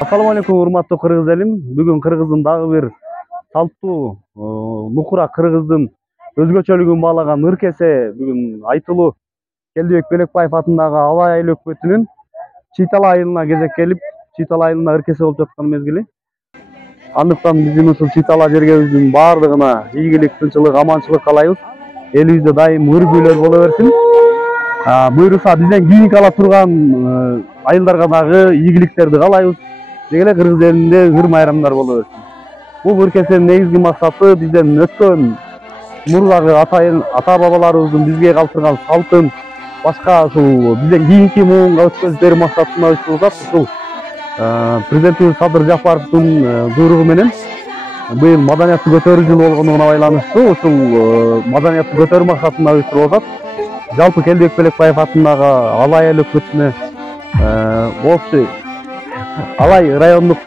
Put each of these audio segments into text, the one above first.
Assalamu alaikum урматтуу кыргыз элим. Бүгүн кыргыздын дагы бир салттуу нукура кыргыздын өзгөчөлүгүн баалаган ыркесе бүгүн айтылуу Келдибек Белекбаев атындагы Алай айыл өкмөтүнүн Чыйтал айылына кезек келип, Чыйтал айылына ыркесе болуп жаткан мезгили. Андыктан биздин ушул Чыйтала жергебиздин баардыгына ийгилик, тынччылык, аманчылык каалайбыз. Элибизде дайым ыр-бүйлөр боло берсин. Буйруса бизден кийинки ала турган айылдарга дагы ийгиликтерди каалайбыз. Деги эле кыргыз элинде ыр майрамдар боло берсин. Бул ыркесенин негизги максаты бизден өткөн мурдагы ата бабаларыбыздын бизге калтырган салтын башка ушул бизден кийинки муунга өткөзүп берүү максатында уюштурулат. Ушул президентибиз Садыр Жапаровдун буйругу менен быйыл маданиятты көтөрүү жылы болгондугуна байланыштуу ушул маданиятты көтөрүү максатында уюштурулуп атат. Жалпы Келдибек Белекбаев атындагы Алай айыл өкмөтүнө общий Алай райондук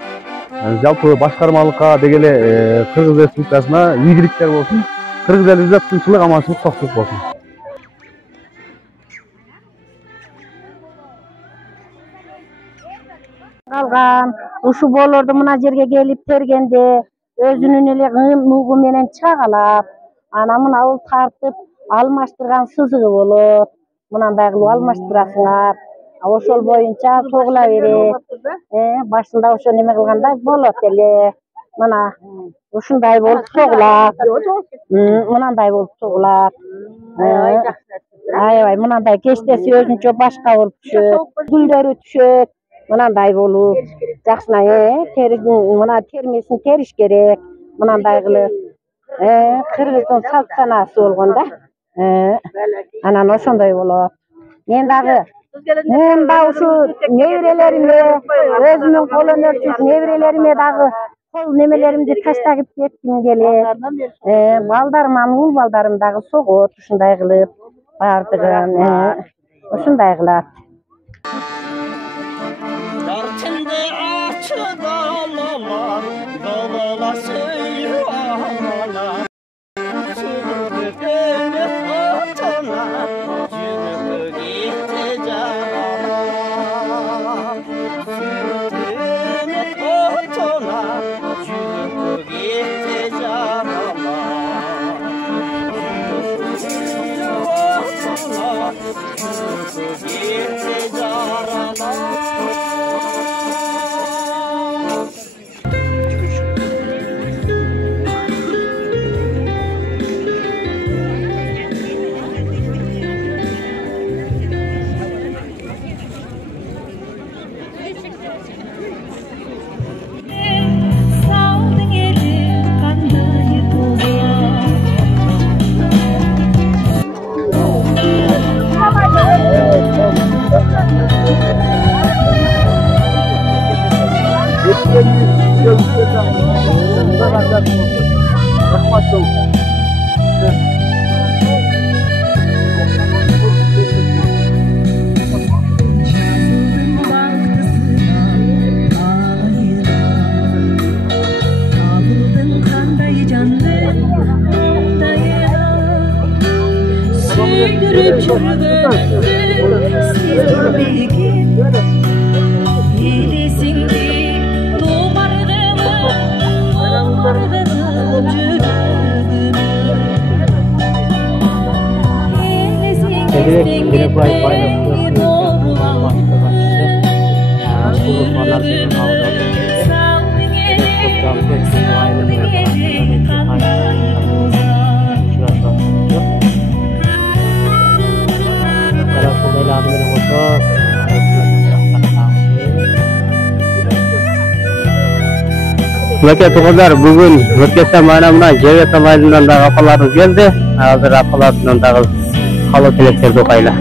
жалпы башкармалыкка деги эле Кыргыз Республикасына ийгиликтер болсун. Кыргыз элибизде тынччылык, аманчылык, токтук болсун. Калган ушу болорду мына жерге келип тергенде өзүнүн эле нугу менен чыга калап, анан мына бул тартып алмаштырган сызыгы болот. Мынандай кылып алмаштырасыңар. Ошол боюнча согула берет. Башында ошо неме кылганда болот эле. Мына ушундай болуп согулат. Мынандай болуп согулат. Аябай мынандай кечтеси өзүнчө башка болуп түшөт. Гүлдөрү түшөт. Мынандай болуп жакшына мына термесин териш керек. Мынандай кылып кыргыздын салт санаасы болгон да. Анан ошондой болот. Мен дагы мында ушу неберелериме, өзүмдүн кол өнөрчү неберелериме дагы кол немелеримди таштап кетким келет. Балдарым, уул балдарым дагы согот ушундай кылып, баардыгын ушундай кылат. Meke tuguzlar бүгүn ыркесе майрамына Жебетал айылынан дагы апаларыбыз келди. Азыр апалардан дагы калуу тилектерди окуйлы.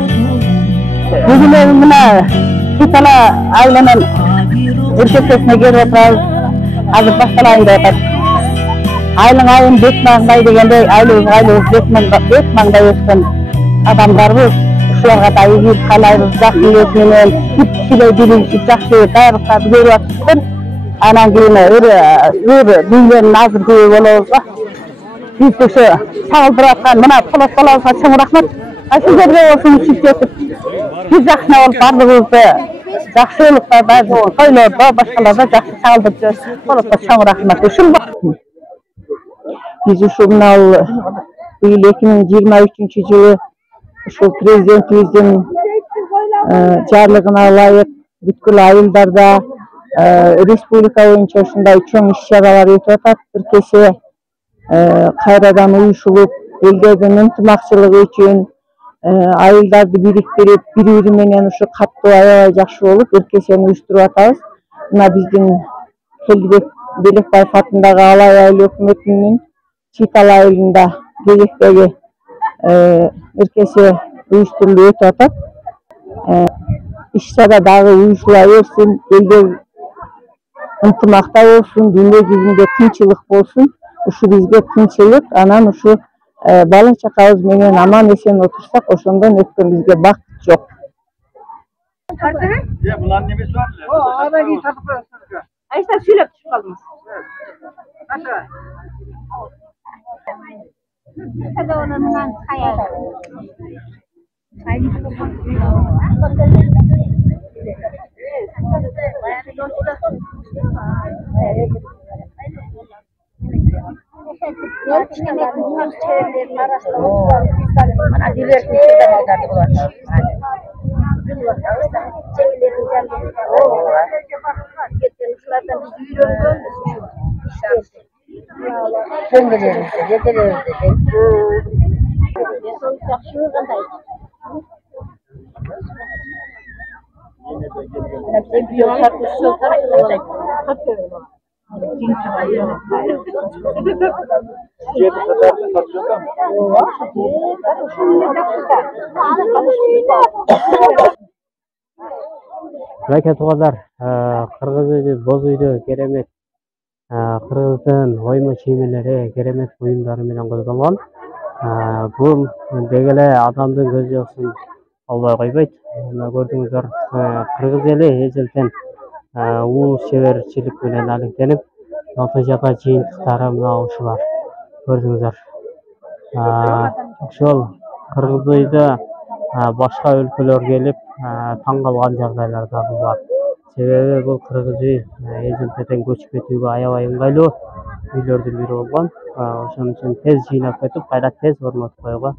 Бүгүн мына Чыйтала айылынан ыркесесине келип отурабыз. Азыр башталайын деп атат. Айылың бет маңдай дегендей, айылыбыз бет маңдай өскөн адамдарбыз. Ушуларга да ийгилик каалайбыз, жакшы ниет менен, кишилер билишип, жакшы дайрыктарды көрүп атышпын. Анан кийин büyülerin azır köy bolobuz ba. Biz ошо сагылдырып аткан мына Полот балабызга чоң рахмат. Сиздерге болсун ушинтип, biz жакшына болуп бардыгыбызды жакшылыкта да, тойлордо, башкаларда жакшы чалдырып жүрөбүз. Колотко чоң рахмат. Биз ушу мына быйыл 2023-жылы ушул президентибиздин жарлыгына ылайык бүткүл айылдарда республика боюнча ушундай чоң иш-чаралар өтүп атат. Бир кесе кайрадан уюшулуп, элдердин ынтымакчылыгы үчүн айылдарды бириктирип, бири-бири менен ушу каттуу аябай жакшы болуп, бир кесени уюштуруп атабыз. Мына биздин Келдибек Белекбаев атындагы Алай айыл өкмөтүнүн Читал айылында кезектеги бир кесе уюштурулуп өтүп атат. Иш-чара дагы уюшула берсин, элдер ынтымакта болсун, дүйнө жүзүндө тынчылык болсун. Ушу бизге тынчылык, анан ушу бала чакабыз менен аман эсен отурсак, ошондон өткөн бизге бакыт жок. Bunların nemesi var mı? Adayı satıp Ayşe söylep düşüp kaldınız. Hadi onunla hayal. Ракет туугандар, кыргыз үйдү, боз үйдү керемет кыргыздын ойма чиймелери, керемет буюмдары менен козголгон. Бул деги эле адамдын көз жашын албай койбойт. Мына көрдүңүздөр, кыргыз эли эжелтен улуу чеберчилик менен алектенип, натыйжада жыйынтыктары мына ушулар. Көрдүңүздөр. Ошол кыргыз үйдө башка өлкөлөр келип таң калган жагдайлар дагы бар. Себеби бул кыргыз үй эжелтеден көчүп кетүүгө аябай ыңгайлуу үйлөрдүн бири болгон. Ошон үчүн тез жыйнап кетип, кайра тез орнотуп коюуга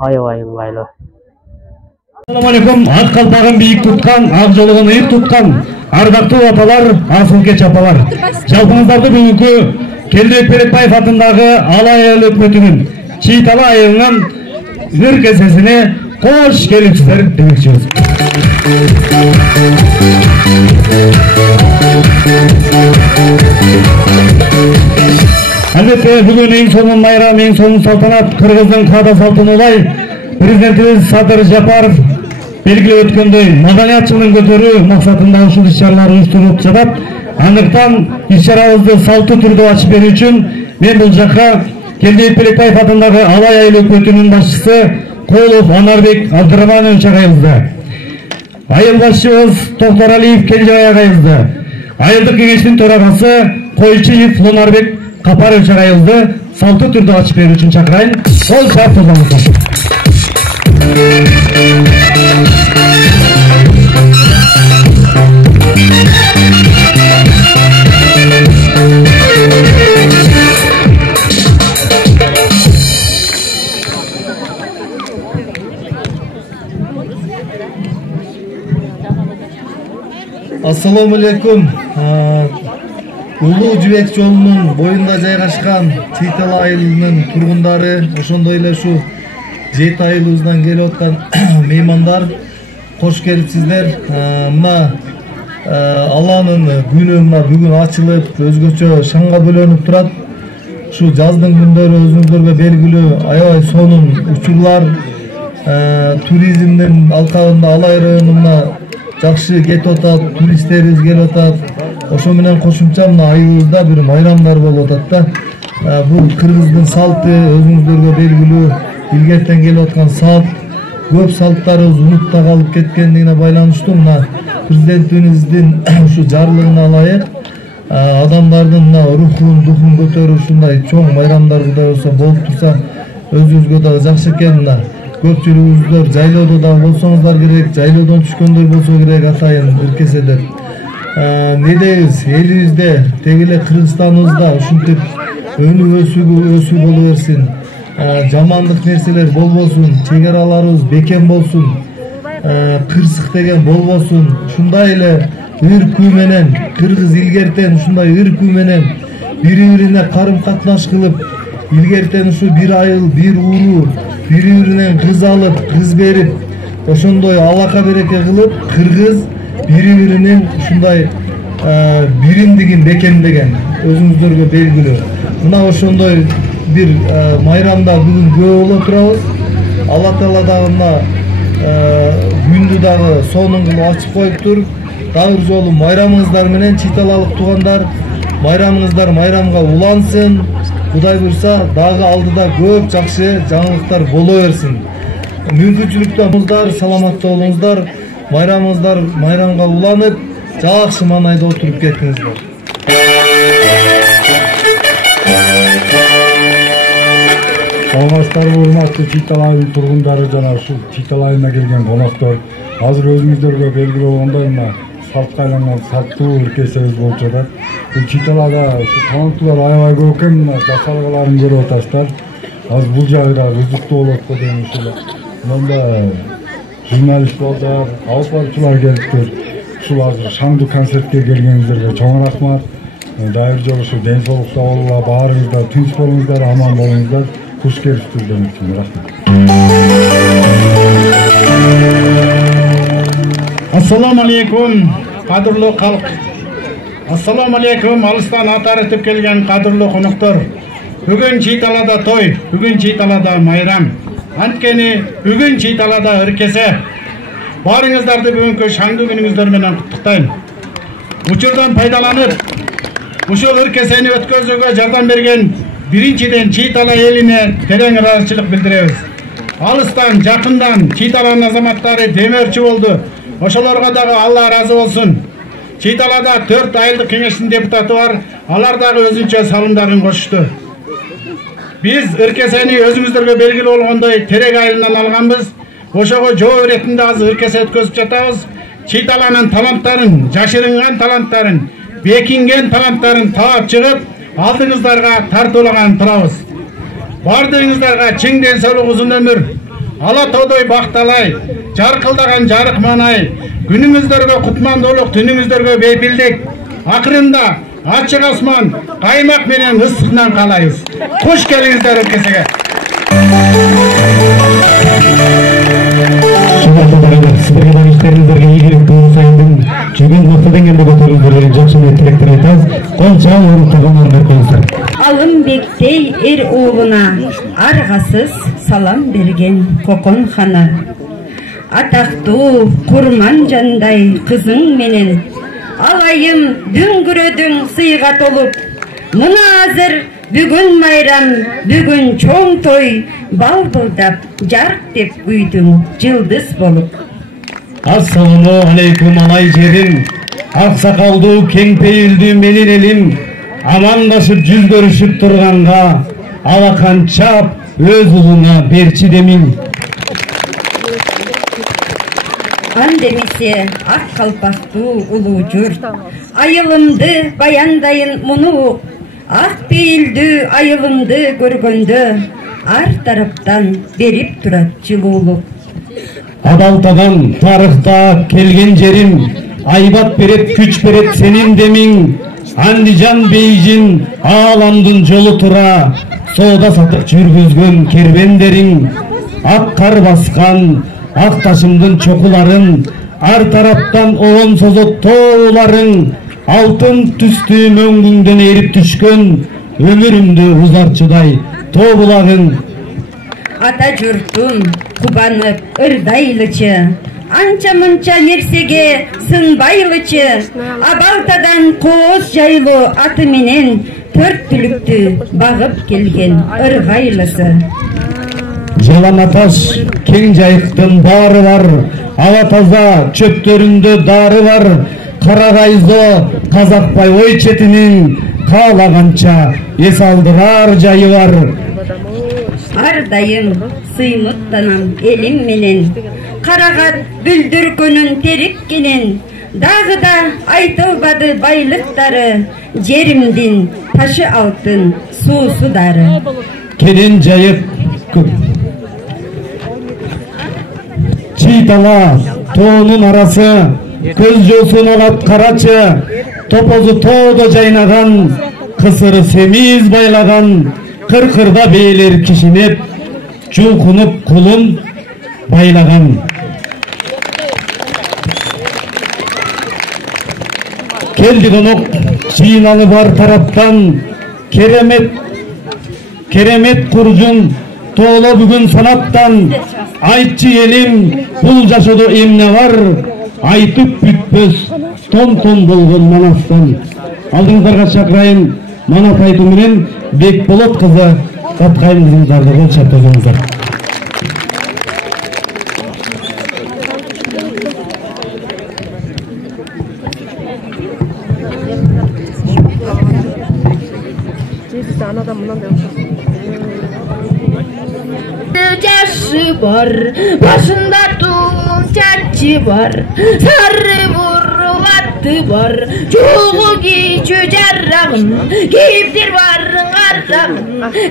аябай ыңгайлуу. Assalamu alaikum. Ак калпагын бийик туткан, ак жолугун ыйык туткан ардактуу апалар, асылкеч апалар. Жалпыңыздарды бүгүнкү Келдибек Белекбаев атындагы Алай айыл өкмөтүнүн Читал айылынын ыр кесесине кош келипсиздер демекчибиз. Албетте бүгүн эң сонун майрам, эң сонун салтанат, кыргыздын каада салтын улай президентибиз Садыр Жапаров белгилеп өткөндөй маданият жылын көтөрүү максатында ушул иш-чаралар уюштурулуп жатат. Андыктан иш-чарабызды салттуу түрдө ачып берүү үчүн мен бул жакка Келдибек Белекбаев атындагы Алай айыл өкмөтүнүн башчысы Колов Анарбек Абдыраманович агайыбызды, айыл башчыбыз Токтаралиев Кенжебай агайыбызды, айылдык кеңештин төрагасы Койчиев Лунарбек Капарович агайыбызды салттуу түрдө ачып берүү үчүн чакырайын. Кол чап тозаңыздар. Assalamu alaikum. Улуу Жибек жолунун боюнда жайгашкан Читал айылынын тургундары, ошондой эле ушу 7 айылыбыздан келип аткан меймандар, кош келипсиздер. Мына аланын күнү мына бүгүн ачылып, өзгөчө шаңга бөлөнүп турат. Ушу жаздын күндөрү өзүңүздөргө белгилүү аябай сонун учурлар, туризмдин алкагында Алай районуна жакшы кетип атат, туристтерибиз келип атат. Ошо менен кошумча мына айылыбызда бир майрамдар болуп атат да. Бул кыргыздын салты, өзүңүздөргө белгилүү, илгертен келип аткан салт. Көп салттарыбыз унутта калып кеткендигине байланыштуу мына президентибиздин ушу жарлыгына ылайык адамдардын мына рухун, духун көтөрүү ушундай чоң майрамдар Кудай болсо болуп турса өзүбүзгө дагы жакшы экен. Мына көпчүлүгүңүздөр жайлоодо да болсоңуздар керек, жайлоодон түшкөндөр болсо керек атайын ыркеселер. Не дейбиз, элибизде, теги эле Кыргызстаныбызда ушинтип өнүп өсүү боло берсин. Жамандык нерселер болбосун, чек араларыбыз бекем болсун, кырсык деген болбосун. Ушундай эле ыркүү менен, кыргыз илгертен ушундай ыркүү менен бири-бирине карым-катнаш кылып, илгертен ушу бир айыл, бир уруу, бири-биринен кыз алып, кыз берип, ошондой алака береке кылып, кыргыз бири-биринин ушундай биримдигин бекемдеген өзүңүздөргө белгилүү. Мына ошондой bir майрамда бүгүн күбө боло турабыз. Алла Таала дагы мына күндү дагы сонун кылып ачып коюптур. Дагы бир жолу майрамыңыздар менен чыйталалык туугандар, майрамыңыздар майрамга улансын. Кудай буйрса дагы алдыда көп жакшы жаңылыктар боло берсин. Мүмкүнчүлүктүү болуңуздар, саламатта болуңуздар, майрамыңыздар майрамга уланып, жакшы маанайда отуруп кеттиңиздер. Саламатсыздарбы, урматтуу Чыйтал айылынын тургундары жана ушул Чыйтал айылына келген коноктор. Азыр өзүңүздөргө белгилүү болгондой мына салтка айланган салттуу ыркесебиз болуп жатат. Бул Чыйталада ушу таланттуулар аябай көп экен, мына жашаргаларын көрүп атасыздар. Азыр бул жагы да кызыктуу болот го дейм ушул. Мында журналист балдар, алып баруучулар келиптир. Ушул азыр шаңдуу концертке келгениңиздерге чоң рахмат. Дайыр жолу ушу ден соолукта болуңуздар, баарыңыздар тынч болуңуздар, аман болуңуздар. Kuş görüştür demek için. Rahmet. Assalamu alaikum, qadrli xalq. Assalamu alaikum, alıstan atar etip kelgen qadrli konuklar. Bugün Çıytalada toy, bugün Çıytalada mayram. Antkeni bugün Çıytalada ırkese. Barыңыздарды бүгүнкү шаңдуу күнүңүздөр менен куттуктайм. Учурдан пайдаланып, ушул ыркесени өткөзүүгө жардам берген биринчиден Чыйтала элине терең ыраазычылык билдиребиз. Алыстан, жакындан Чыйталанын азаматтары демөөрчү болду. Ошолорго дагы Алла ыраазы болсун. Чыйталада 4 айылдык кеңештин депутаты бар, алар дагы өзүнчө салымдарын кошушту. Биз ыркесени өзүңүздөргө белгилүү болгондой Терек айылынан алганбыз. Ошого жоо иретинде азыр ыркесе өткөзүп жатабыз. Чыйталанын таланттарын, жашырынган таланттарын, бекинген таланттарын таап чыгып, алдыңыздарга тартуулаган турабыз. Бардыгыңыздарга чың ден соолук, узун өмүр, ала тоодой бакталай, жаркылдаган жарык маанай, күнүңүздөргө кутмандуулук, түнүңүздөргө бейпилдик, акырында ачык асман, каймак менен ысыкнан каалайбыз. Куш келиңиздер ыркесеге. Сіздерге да иштериңиздерге ийгилик туурсайындын жүргөн мактаден келди көтөрүңүздөр деген жакшы тилектер айтабыз. Кол чалып калгандар коюңуздар. Алымбектей эр уулуна аргасыз салам берген Кокон хана. Атактуу Курман жандай кызың менен алайым дүңгүрөдүң сыйга толуп. Мына азыр бүгүн майрам, бүгүн чоң той, балбылдап жарк деп үйдүң жылдыз болуп. Assalamu alaikum alay жерим, ак сакалдуу кең пейилдүү менин элим, амандашып жүз көрүшүп турганга алакан чап өз улуна берчи демин. Андемесе ак калпактуу улуу журт, айылымды баяндайын муну, ак пейилдүү айылымды көргөндө ар тараптан берип турат жылуулук. Адалтадан тарыхта келген жерим, айбат берет, күч берет сенин демиң. Андижан Бейжин ааламдын жолу тура, соода сатык жүргүзгөн кербендериң. Ак кар баскан ак ташымдын чокуларын, ар тараптан оон созот тооларың. Алтын түстүү мөңгүңдөн эрип түшкөн, өмүрүмдү узарчыдай тоо булагың. Ата журтум кубанып ырдайлычы, анча мынча нерсеге сынбайлычы, абалтадан кооз жайлуу аты менен 4 түлүктү багып келген ыргайлысы. Жалаңаташ кең жайыктын баары бар, ала таза чөптөрүндө дары бар. Карагайзо Казакбай ой четинин каалаганча эс алдырар жайы бар. ардайым сыймыктанам элим менен. Карагат бүлдүркөнүн териккенен, дагы да айтылбады байлыктары, жеримдин ташы алтын суусу дары. Келен жайып чыйтала тоонун арасы, көз жоосун алат карачы, топозу тоодо жайнаган, кысыры семиз байлаган, кыркырда бээлер кишинеп, чулкунуп кулун байлаган. Келди конок жыйналы бар тараптан, керемет куржун тооло бүгүн санаттан. Айтчы элим, бул жашоодо эмне бар, айтып бүтпөс том болгон Манастан. Алдыңыздарга чакырайын, Манас айтуу менен Бекболот кызы Баткайымдарды кол чаптоңуздар. Жашы бар, башында туң чачы бар, сары бурул аты бар, жогу кичүү жарагым, кийиптир барын карагым,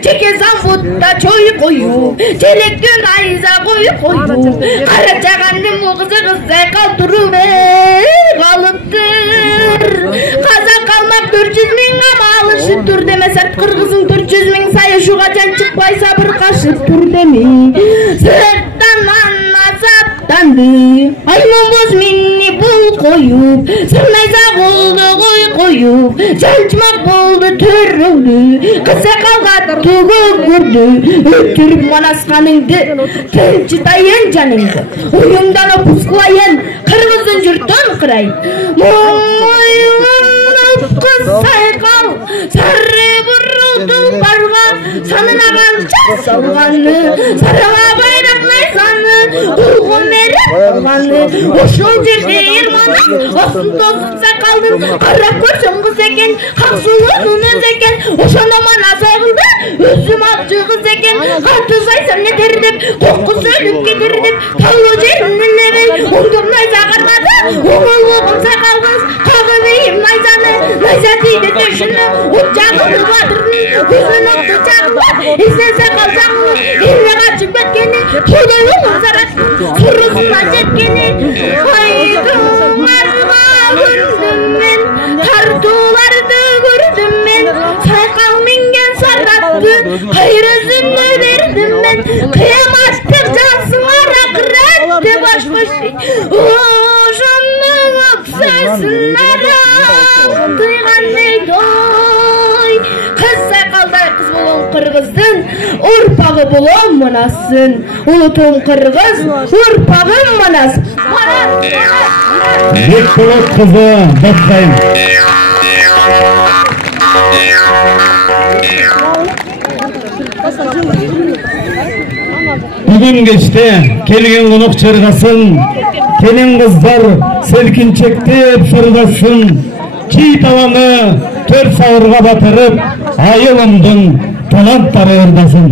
чеке самбутта чой коюп, желектен айза коюп, кара чагандын бул кызы кыздай калтырып калыптыр. Казак калмак 400 000 алышы тур демесе, кыргыздын 400 000 саяшууга жан чыкпай сабыр кашып тур деми. Сырттан саттанды, аймонбоз минни бул коюп, сырнайса колду кой коюп, жанчмак болду төрөлдү, кыса калгат түгөгүрдү, өттүрүп Манасканыңды, тынчытайын жаныңды, уюңдан опускулайын, кыргыздын журтун кырай. Сайкал, сары бурулдун барга, санынаган чак салганы, сарыга байрак найсаны, улгун берип алганы, ошол жерде Ерманы, осын тосун сакалдын, карап көрсөм кыз экен, как сулуунун өз экен, ошондо Манас айгылды, өзүм акчы кыз экен, каты сайсам нетер деп, кокку сөйлөп кетер деп, талуу жеринен элебей, оңдоп найза кармады, оңолгон сакал кыз, кагып ийим найзаны, найза тийди төшүнө, жагылды батырдын, көзүн окту чагылып, издесе калсаңы, эле качып кеткени, тудоюн зараттын, сурусуна жеткени, айдыңарга көрдүм мен, тартууларды көрдүм мен, сайкал минген саратты, кайрызымды бердим мен, кыяматтык жасыңар акырат деп башбашты, ошондун сөзүн арам тыйгандай той. Кыз сайкалдай кыз болгон кыргыздын, урпагы болом Манасын, улутум кыргыз, урпагым Манас. Бекболот кызы Баткайым. Бүгүн кечте келген конок чыргасын, келин кыздар селкинчектеп сырдасын, чыйталаны 4 сауырга батырып, айылымдын таланттары ырдасын.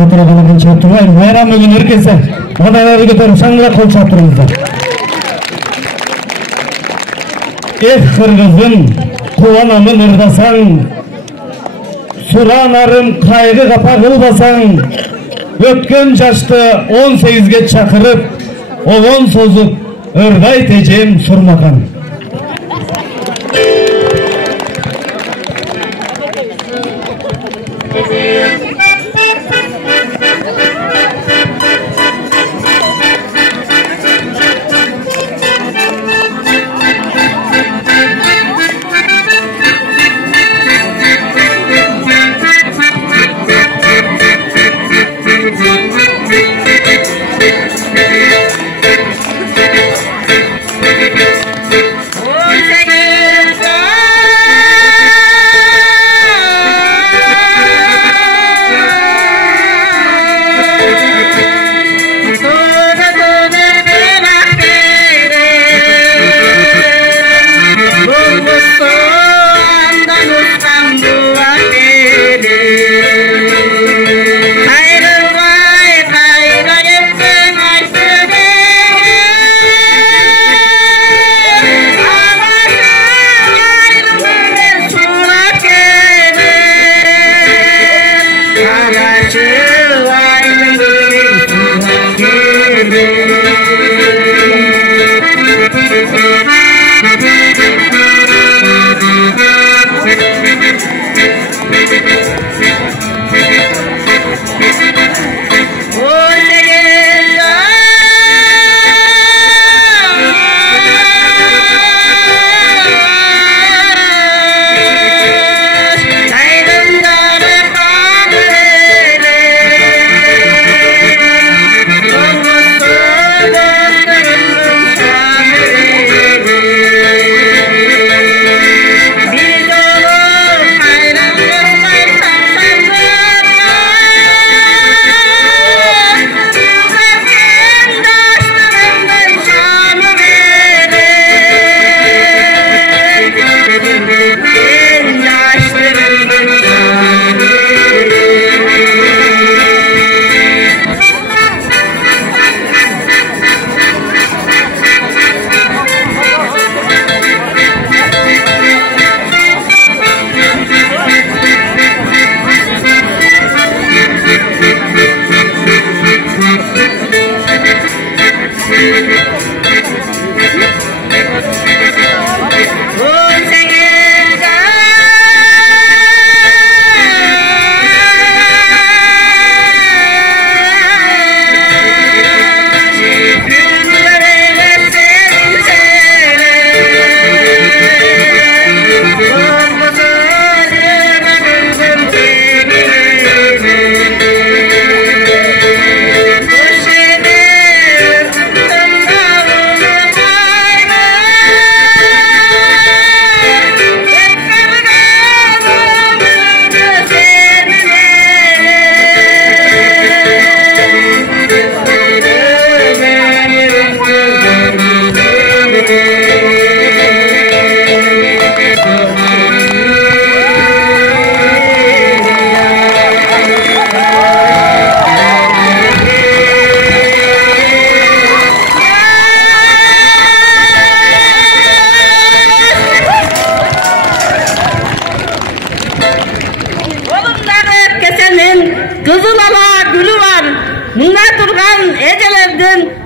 қатыраға шаптырмай, майрам бүгін өркесі, мадайларды көтеріп шаңырақ қол шаптырыңыздар. Қырғызым, қуанамын ырдасаң, сұранарым қайғы қапа қылбасаң, өткен жашты 18-ге шақырып, оғын созып, ырдай тежем сұрмаған.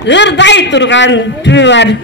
ырдай турган түбү бар.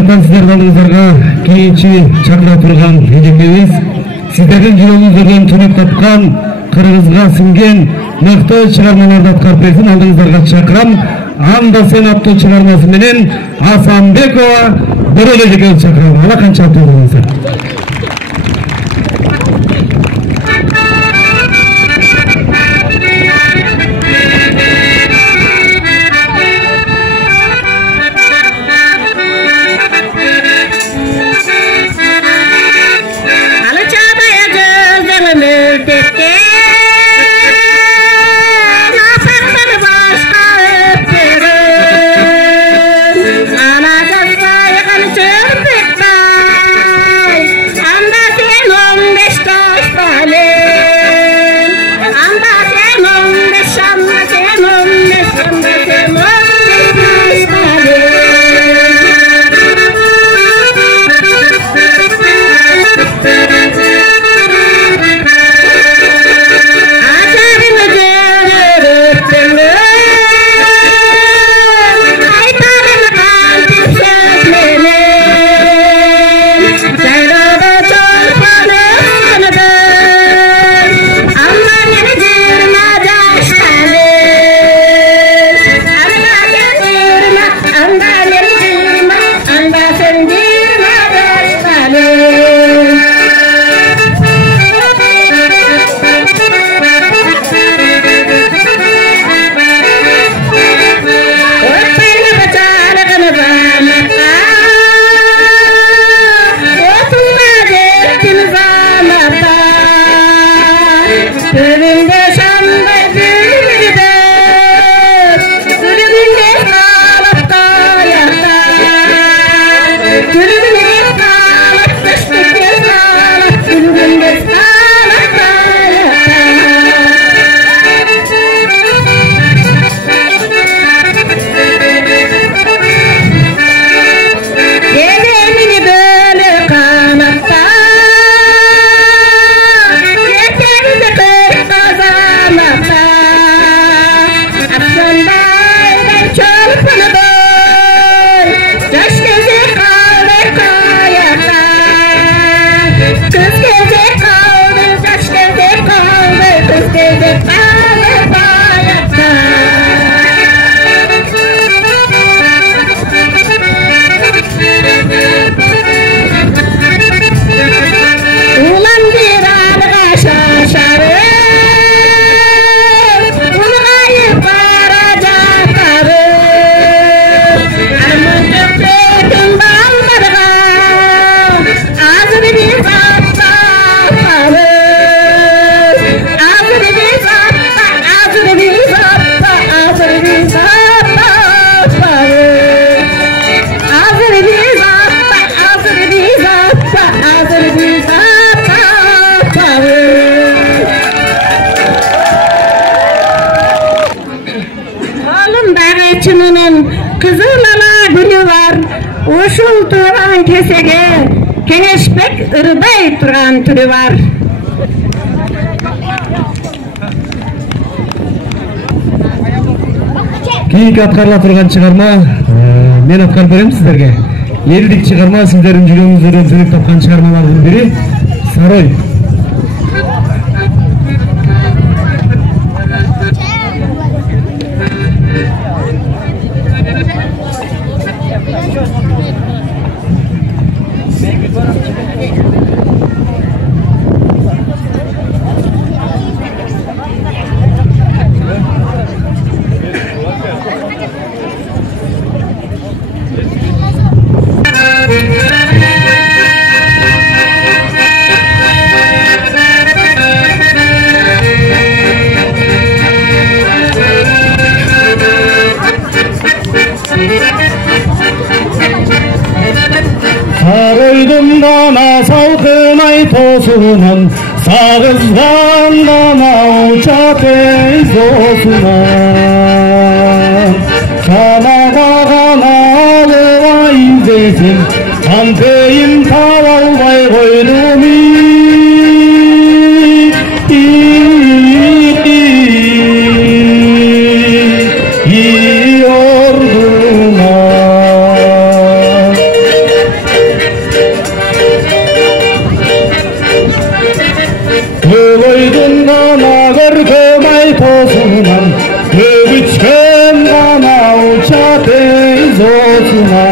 Ошондуктан сиздердин алдыңыздарга кийинчи чакыра турган эжекебиз сиздердин жүрөгүңүздөрдөн түнүп тапкан кыргызга сиңген мыкты чыгармаларды аткарып берсин. Алдыңыздарга чакырам. Анда сен аттуу чыгармасы менен Асанбекова Бөрөлө эжекебизди чакырам. Ала канча аттуу болуңуздар. Ушул турган кесеге кеңешпек ырдай турган түрү бар. Кийинки аткарыла турган чыгарма мен аткарып берем сиздерге. Элдик чыгарма сиздердин жүрөгүңүздөрдөн түнүп тапкан чыгармалардын бири Сарой. Saraydım dana salkınay tosunun, sağızdan dana uça tez olsunan. Sana bağana alıva izlesin, kampeyim tavalbay koydum uçar deniz otuna.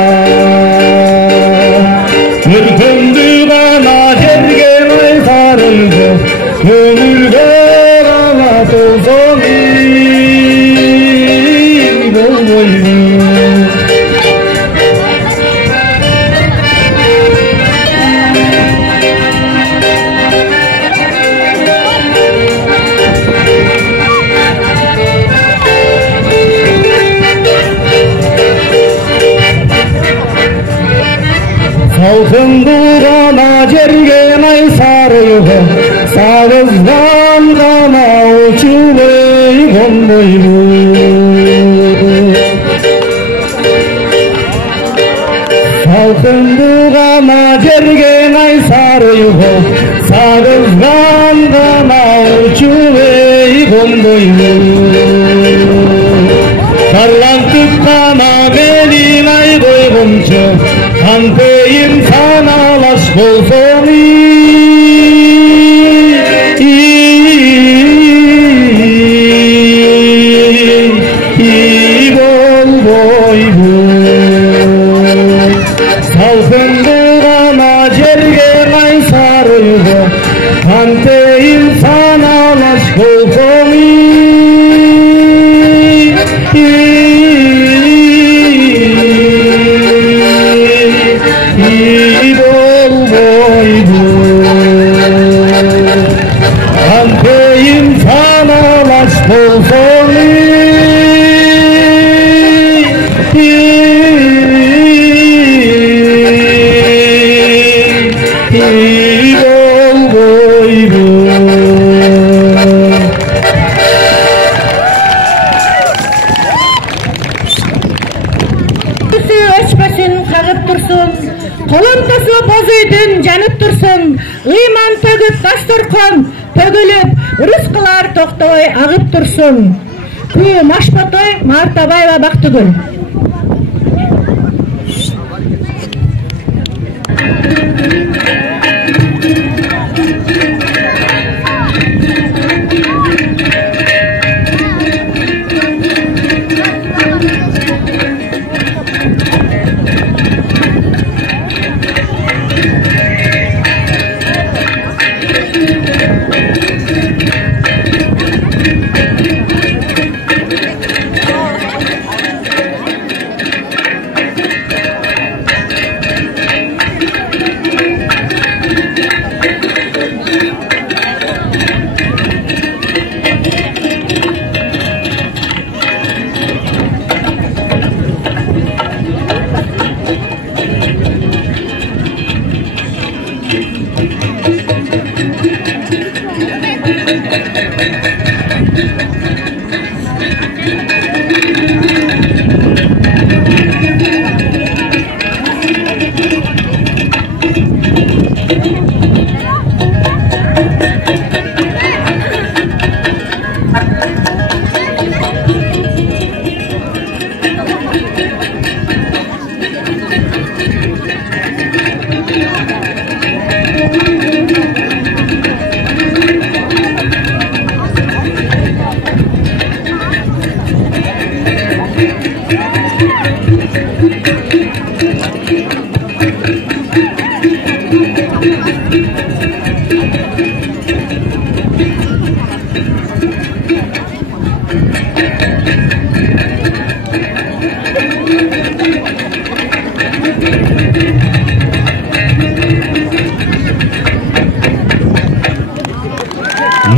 Ürkündü kana jergen sarıldı, gönülde ana tozun bolboylu. Salkın durana jergen ay sarıldı, sağızdan kana uçuley konboylu. Salkın durana jergen ay sarıldı, sağızdan kana uçuley konboylu. Karlantıp kana belin ay koygunca, Kanteyim sana laş bolsun bol boylu. Salkın durana jergen ay sarıldı, Kanteyim sana laş bolsun Kanteyim sana laş bolsun bol boylu. Öçmesin, kagıp dursun. Kolontosu boz üydün janıp dursun. Iymан tөгüp dasturkon төгүлүп, рызкылар токтобой агып турсун. Күйөө Машботой Мартабаева Бактыгүл.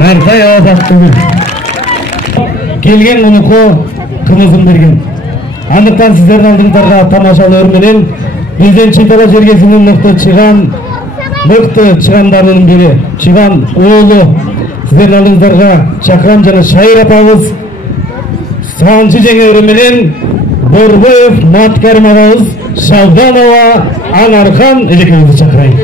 Мартабаева Бактыгүл. Келген конуку кымызын берген. Андыктан сиздердин алдыңдарга тамашалоо менен биздин Читала жергесинин мыкты чыгандардын бири Чыган уулу сиздердин алдыңдарга Чакрам жана Шайыр апабыз Санчы жеңери менен Борбоев Маткарим агабыз Шалданова Анархан эжекебизди чакырайын.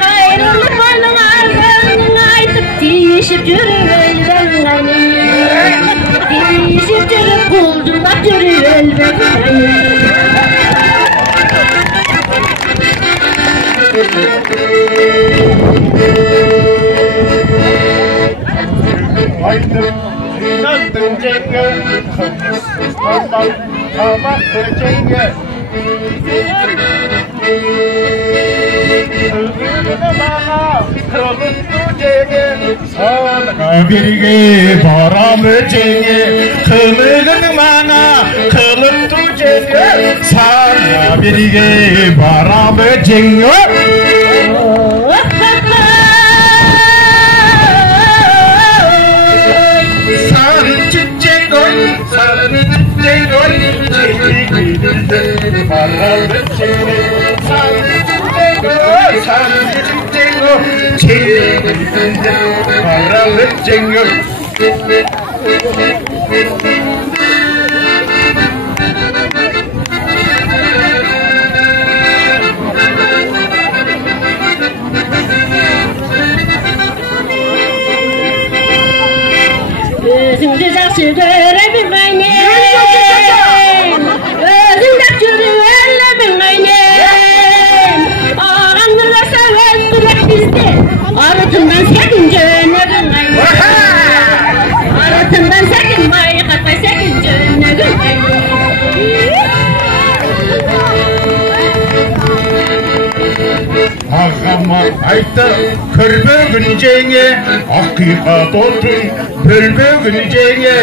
Hayırlı yürü elden gani. Değişip yürü kuldurlap yürü elden gani. Aydın cenge, kırmızı tabaktır cenge. Kırmızı bana, kırmızı cenge. Sana birge paramı cenge. Kırmızı bana, kırmızı cenge. Sana birge paramı cenge. Özümde жақсы көремін айнем, өзіңді жүрелімін айнем. Ағаң нұрласа өз күлік бізде, арытымдан сәкін жөнігін айнем. Арытымдан сәкін байқатпай сәкін жөнігін айнем. Ағама айтты көрбөгін жеңе, ақиқат отын бөлбөгін жеңе,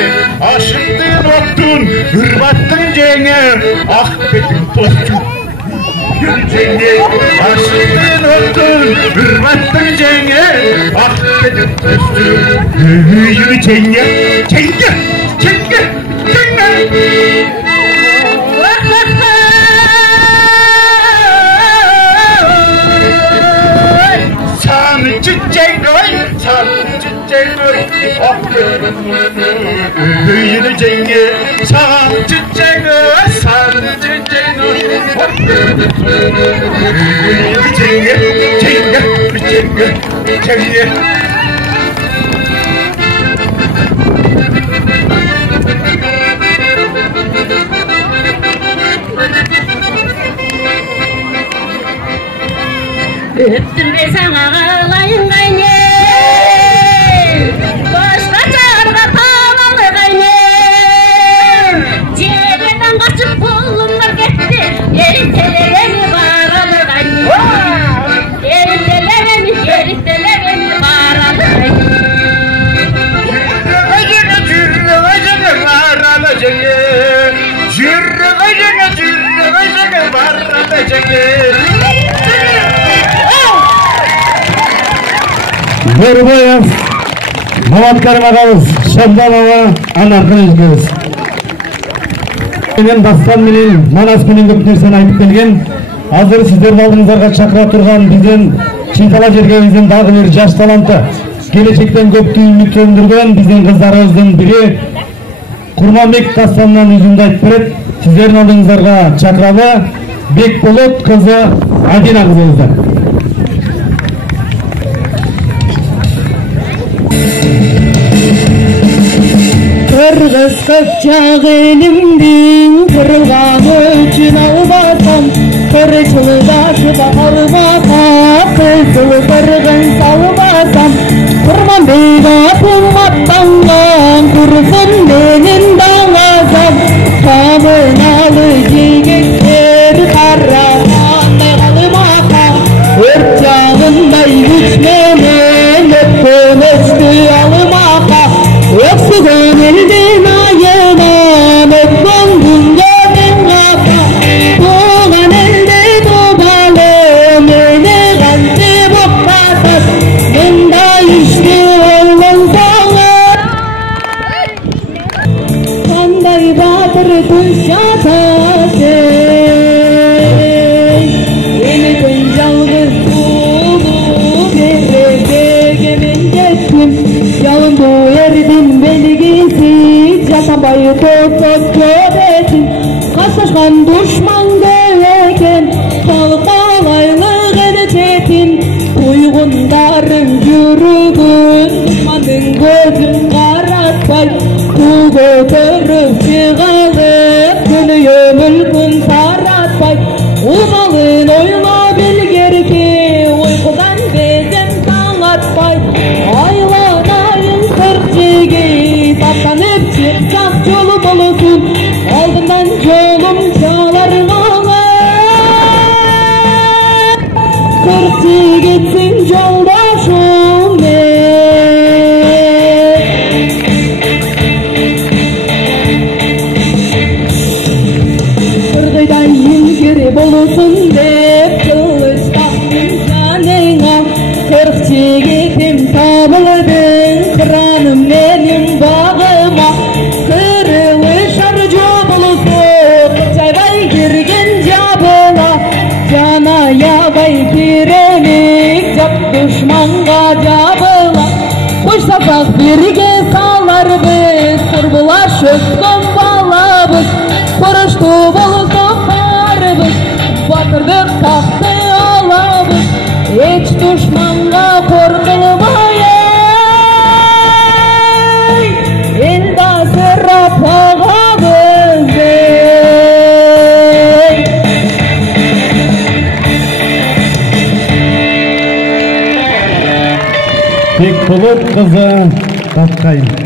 ашықтың оттың үрбаттың жеңе, ақ бетін тостың жеңе, ашықтың оттың үрбаттың жеңе, ақ бетін тостың жеңе, жеңе, жеңе, жеңе. Sanı çiçeğoy, büyülü cenge, sanı çiçeğoy, büyülü cenge, cenge. Öptürme sana ağlayın aynem, başka çağırga tavalık aynem. Ceberden kaçıp kulumlar gitti, eritelerimi bağralık aynem. Eritelerimi bağralık aynem. Cürrü bağralık aynem, cürrü bağralık aynem. Бөрбаев, Мамат Карим ағамыз, Шабданова, Анарқын өзгіз. Менен Дастан менен Манас менен көп нәрсені айтып келген. Азыр сіздердің алдыңыздарға шақыра тұрған бізден Читала жергебізден дағы бір жаш таланты. Келешектен көптү үміт сөндірген біздің қыздарымыздың бірі Құрманбек Дастаннан үзінді айтып берет. Сіздердің алдыңыздарға шақыралы Бекболот қызы Адина қызымызды. Kırgız kıpçak elimdin, kırılgan üçün almasam, kırışılı başıda almasam, kızılı kırgın salmasam, Kurmanbek atım attangan, kurusun benim dağlasam, kamınalı jigitler karamanday kalmaka, ört çağınday güçmenen, öpkön öçtü almaka, yoksu gönüldün ayınan, öpkön güngörün kaka, tuğan elde tuğalı, mene kaldı boktasız, menda işte oğlun sana. Kanday batır kuş atasın, yeniden yalnız kulu berrege mengettim, yalın bu yerden belgisiz, yatamayı totot göresin, kasaşkan düşman göreken, kalkalaylık edeceksin, uygundarın yürügün, düşmanın gözün qaratpay Kul götürüp çıgalıp Dünya mülkün taratpay Umalın oyla bilger ki Uykudan bezem salatpay Aylanayın kırçıgı Tatlanıp çıksam yolu bulursun Aldından yolum çalar bana Kırçı gitsin yoldaşım Kırdaydan yengiri bulursun dep Kılıç taktın canına Kırçı gittim tabıldın Kıranım benim bağıma Kırılış arca bulursun Çaybay girgen cabına Cana yabay kirelik Cap düşmanға jabıla Koşsasak birge salar biz Kurbula şöpkön balabız Kuruştu bulutuk harбыз Batırdık taktı alabız Hiç düşmanға korkılmay Elda sırap ağabız Бекболот кызы Баткайын.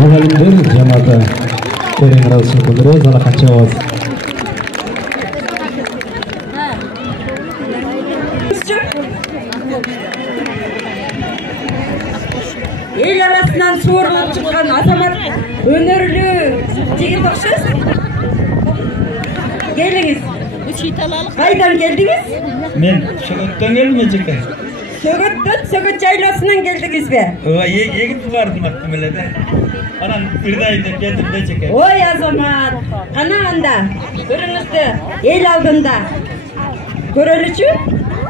Muğallimler cemaati tereң razılıq bildirib, alaqancha çağız. El arasından суырылып çıkan азамат өнерлі жігіт ұқсас. Келіңіз. Қайдан келдіңіз? Мен Söğüt'ten geldim Eceke. Söğüt жайласынан келдіңіз бе? Егіп бардым аттымеледі. Анан bir ayda geldim Eceke. Ой азамат, қана анда біріңізді ел алдында көрелічі?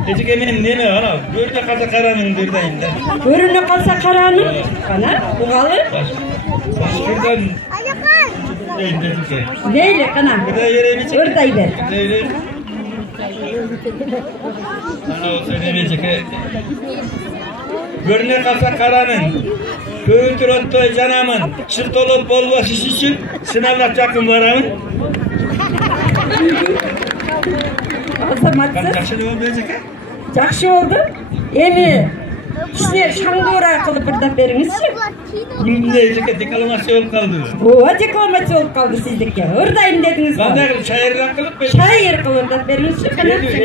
Eceke men neme ana görüne kalsa karanın bir ayında. Көріне қалса қараның, қана бұғалы? Başkırdan Eceke. Нейлі қана? Өрдай бер. Ana o söyleme Eceke. Görüne kalsa karanın. Köğütür ottoy canamın. Çırt olup bolbaşı için sınavlar çakın varamın. Азаматсыз? Жақсы болды Eceke. Жақсы болды. Эми кішіне шаңдура қылып бірдап беріңізші. Бүгінде Eceke декламация болып қалды. О, декламация болып қалды сіздікке. Ұрдайын дедіңіз ғой. Қандай қылып шайырдан қылып бе? Шайыр қылып бірдап беріңізші.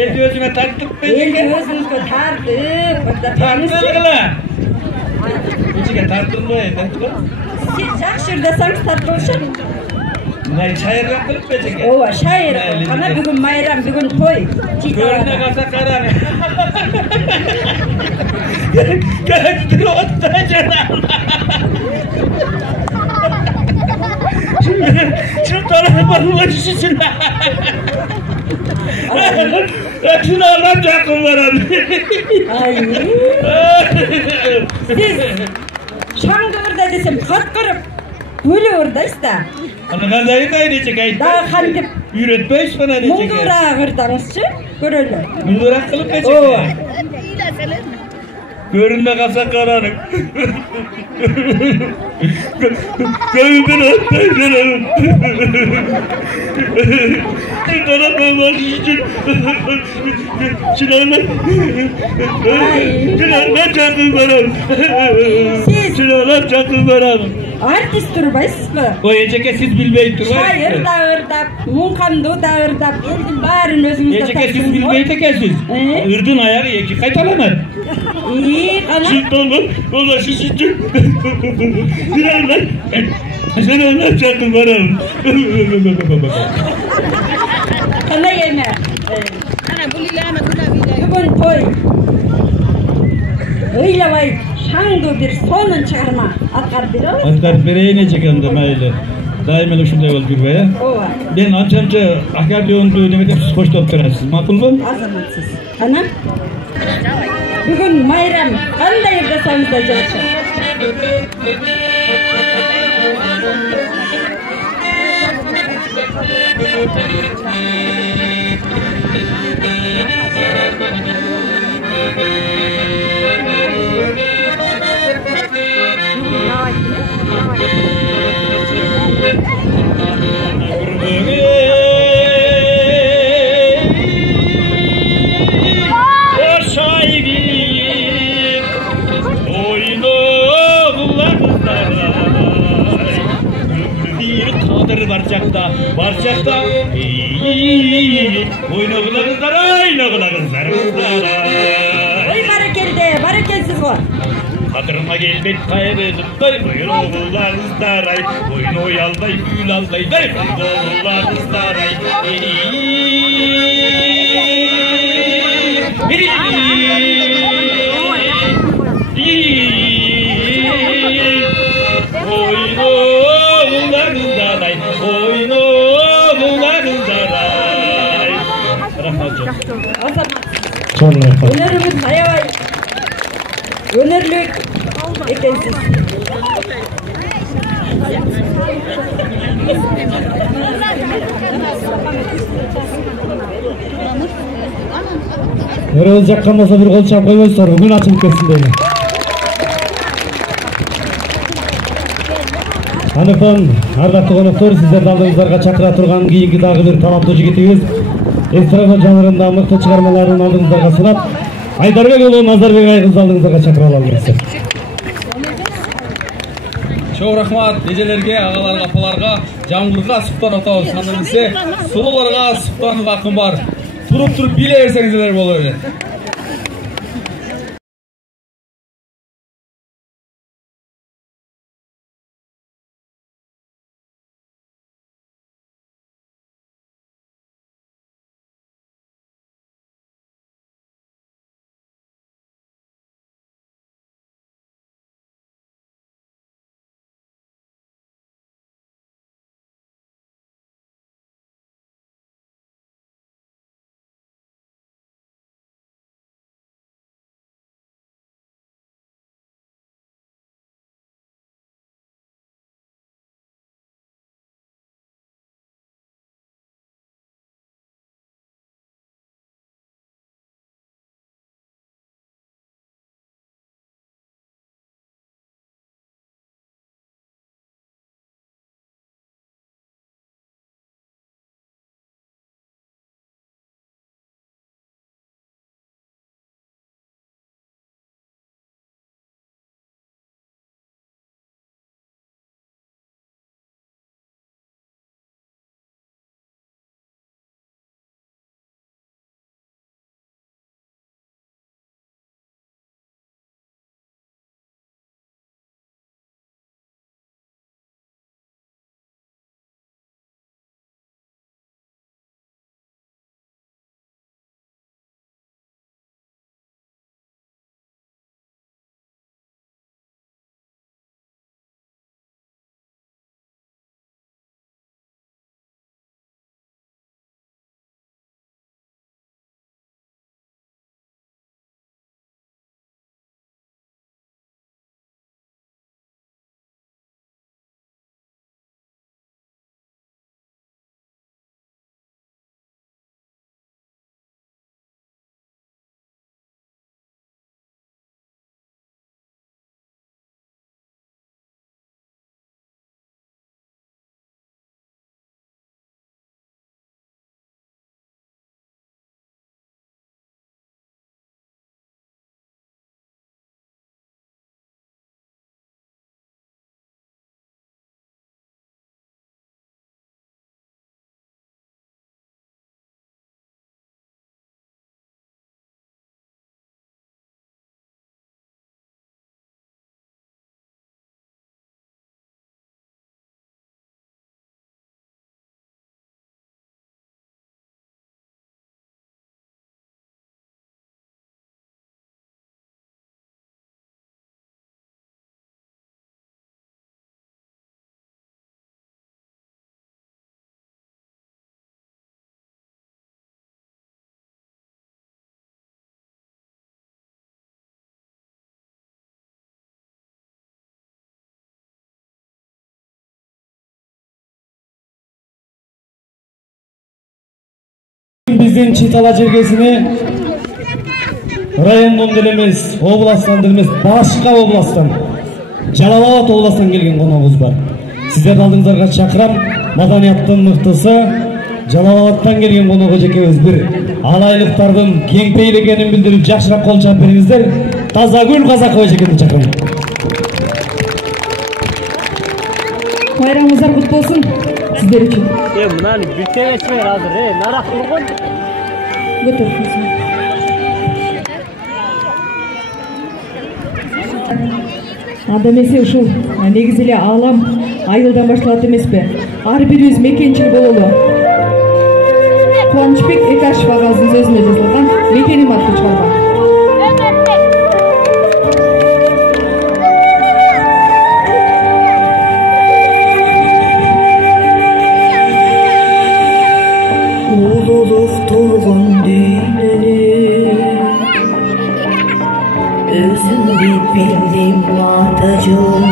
Елді өзіме тарттық бе? Елді өзіңізге тартып бірдап беріңізші. Тартылғыла. Eceke tartılmayın. Siz жақсы жүрдесаңыз тартылшы. Şairden kılıp Eceke. Ова, шайыр. Қана бүгін майрам, бүгін той. Görüne kalsa karanın. Köktür otta canam. Şu tarafı bakma şişsin. Şunu anlatacakım varan. Ay. Siz şangı orada desem katkırıp böyle oradayız da. Ana kandayı da Eceke. Daha kandip. Üretmeyiz bana Eceke. Mundura ağırdanızçı görülür. Mundura kılıp Eceke. Görünme kalsa karanın. Gönlümden öpten canım. Çıkana koymak için. Çınarlar çakıl varam. Çınarlar çakıl varam. Artist durbaysız mı? O Eceke siz bilmeyin durbaysız. Şair dağırdap, munkamdu dağırdap, eldin barın özünüzde Eceke siz bilmeyin tekesiz. Irdın ayağı eki kaytalamaz. İyi, ana. Çıktanlar, ola şişicik. Çınarlar, çınarlar çakıl varam. Kana yeme. Bugün toy. Öyle vay, şangdu bir sonun çıkarma. Atkar bir olur. Atkar bireye ne çekemdim öyle. Daimeli şunday ol bir baya. Ova. Ben ançamca akardiyon dönemede siz hoş doktorasız. Makul mu? Azamatsız. Ana. Bugün bayram. Kanday yapsanız da çalışın. Barçakta oynağılarınızlar oynağılarınızlar Oy barakelde barakelsiz var. Hatırıma gelmek kaybedim day oynağılarınızlar oyun oyalday gül alday day oynağılarınızlar Önürümüz hayvay. Önürlük ekensiz. Өрөз жаққан болса бір қол шап қойыңыздар, бүгін ашылып кетсін дейді. Анықтан, ардақты қонақтар, сіздерді алдыңыздарға шақыра тұрған кейінгі дағы бір талапты жігітіңіз эстрада жанрында мықты шығармаларын алдыңыздарға сынап, Айдарбек ұлы Назарбек Айғызды алдыңыздарға шақыра аламыз. Çok rahmat ejelerge, ağalarga, apalarga, Jamgurga suhbat atabыз. Sanırmıse sulularga suhbatınız hakkım var. Turup bile verseniz bolur edi. Биздин Читала жергесине райондон деле эмес, областтан деле эмес, башка областтан, Жалал Абад областан келген коногубуз бар. Сиздерди алдыңыздарга чакырам, маданияттын мыктысы, Жалал Абадтан келген конок эжекебиз бир алайлыктардын кең пейилегенин билдирип, жакшыраак кол чаап бериңиздер. Тазагүл Казакова эжекемди чакырам. Bayramınızlar kutlu olsun sizler için. Mınаны бүткенесмер азыр, нарак болгон. Götür. Анда эмесе ушул негизи эле аалам айылдан башталат эмеспи? Ар бирибиз мекенчил бололу. Кубанычбек Экашев агабыздын сөзүнө жазылган Мекеним аттуу чыгарма. Bildim atacağım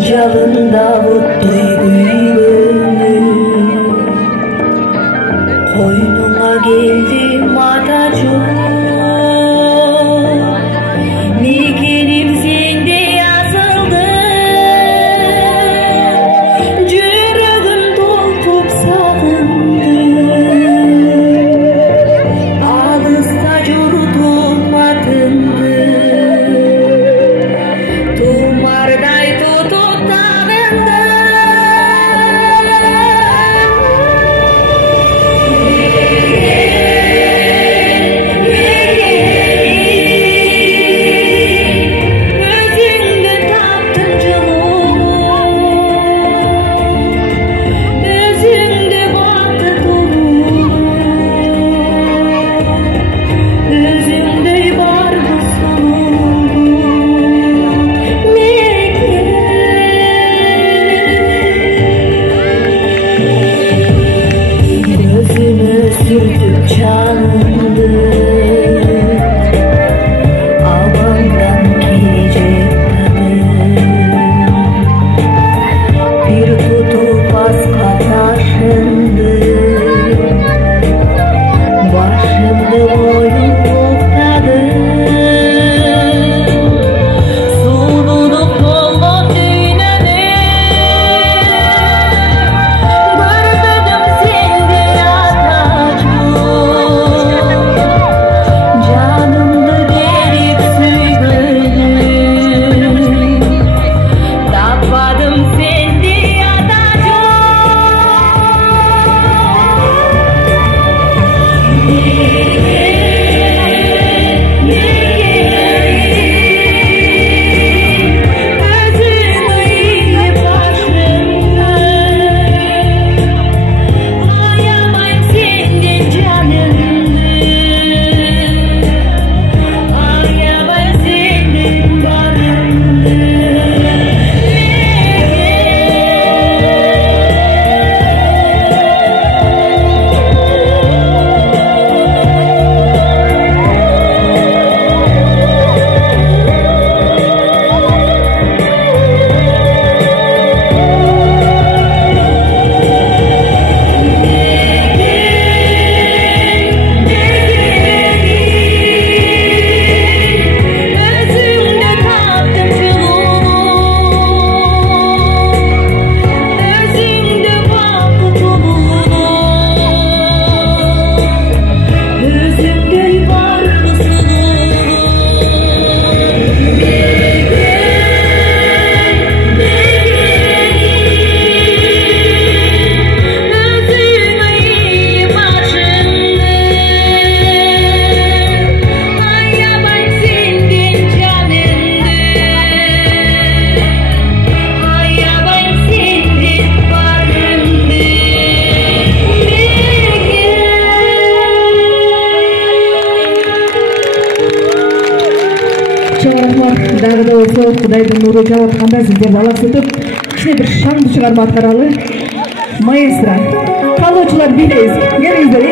Jalında duyguyu Koynuma geldim atacağım Mikenim sende yazıldı Yüreğim doldup sağındı Alısta yurdum atındı Tuma рахмат. Дагы да болсо Кудайдын нуру жауып атканда сиздерди алаксытып кичине бир шаңды чыгарма аткаралы. Маэстро, калоочулар билебиз. Келиңиздер.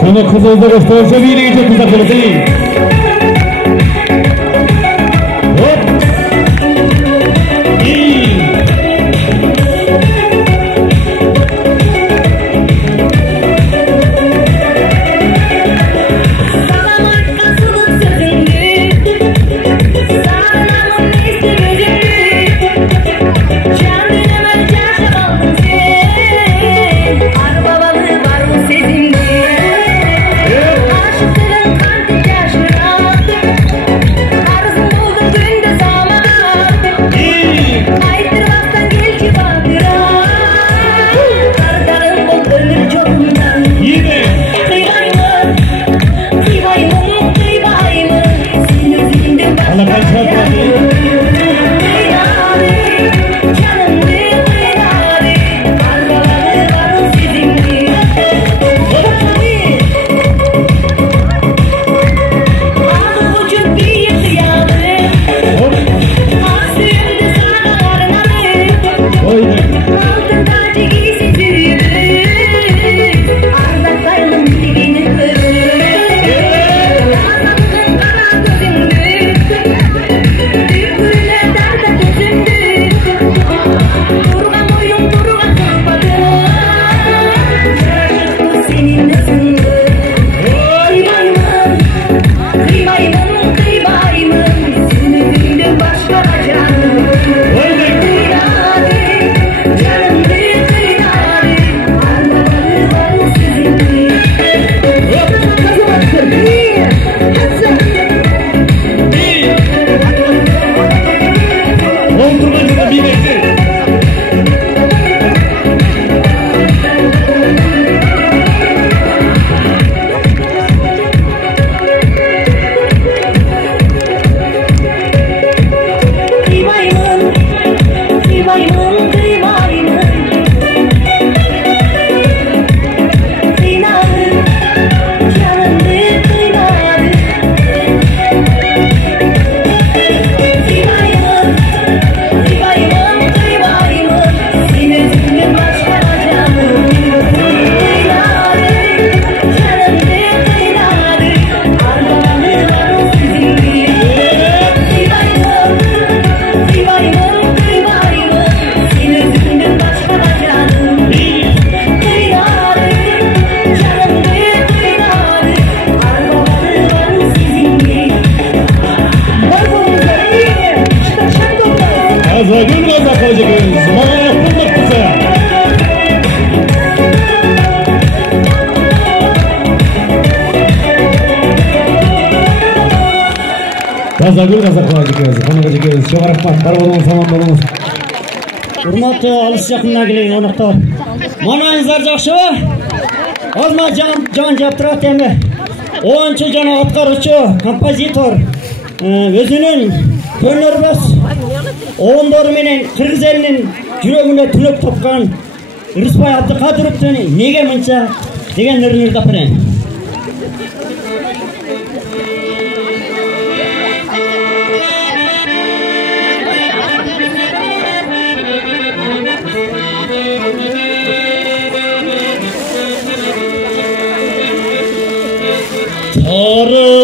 Kono kızılda gösterse birliği çok güzel kırdı. Газагүл Казакова жекебиз, Канага жекебиз, чоң рахмат, бар болуңуз, аман болуңуз. Урматтуу алыс жакындан келген коноктор, манаңыздар жакшыбы? Азма жан жаптырат эми. Оюнчу жана аткаруучу композитор өзүнүн көнөрбөс оондору менен кыргыз элинин жүрөгүнө түнөк топкан Ырысбай Абдыкадыровдун неге мынча деген өрнөрдү апарайын.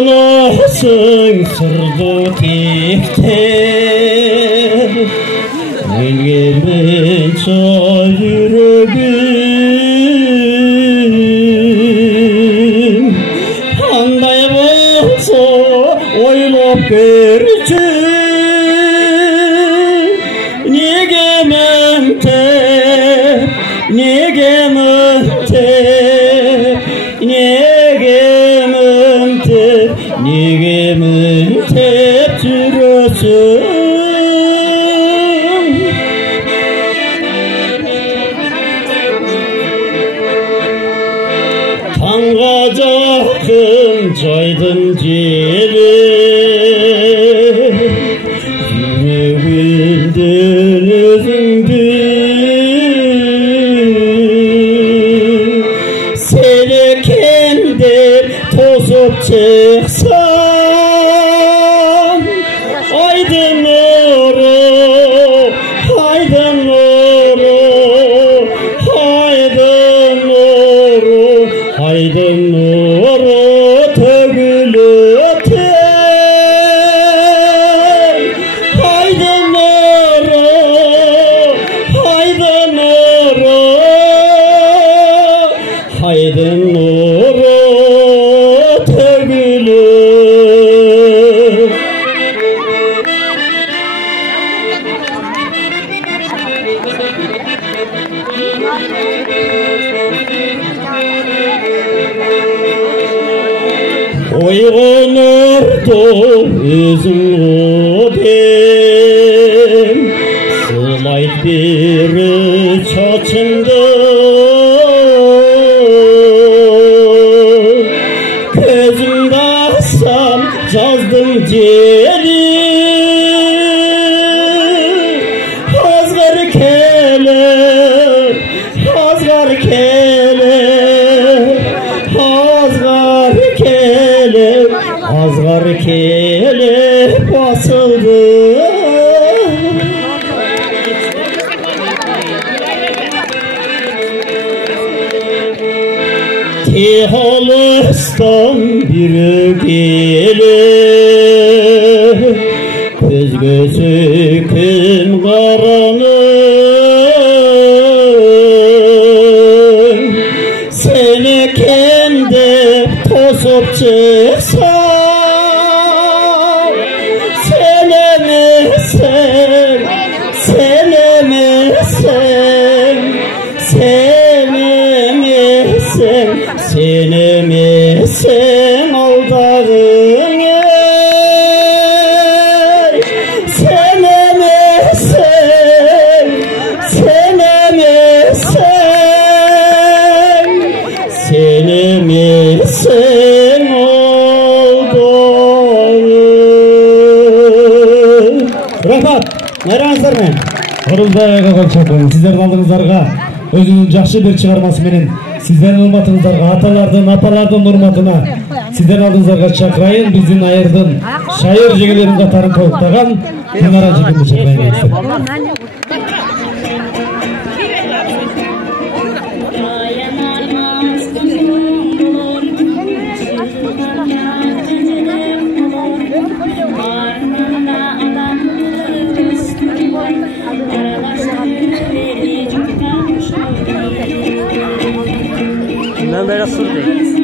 Sarılasın sırdı tekte Elgemen yüreğim Kanday bolsa oylap görçü Negemen tep, negemen tep, negemen tep, negemen tep türösün Tanga jakın jaydın jeri Yüreğimden özüngdü Selekender tozup çıksa Suyğunurdu özün odem Sılayt biri çaçındı Gözümde assam yazdım deli Hazgar kele Hazgar kele Hazgar kele Hazgar kele basıldı Tihalıstan bir gele Göz gözükün karanın Seni kendi tosup çıksam Senemezsen, senemezsen Senemezsen, senemezsen aldağın Senemezsen, senemezsen Senemezsen aldağın Rahmat, Meranızlar men. Horuzбай айга колчокон, сиздердин алдыңыздарга өзүнүн жакшы бир чыгармасы менен сиздердин урматыңыздарга, аталардын, апалардын урматына сиздердин алдыңыздарга чакырайын, биздин айырдын шайыр жегелерин катарын толуктаган Динара жигимди чакырайын. Ben böyle surdayım.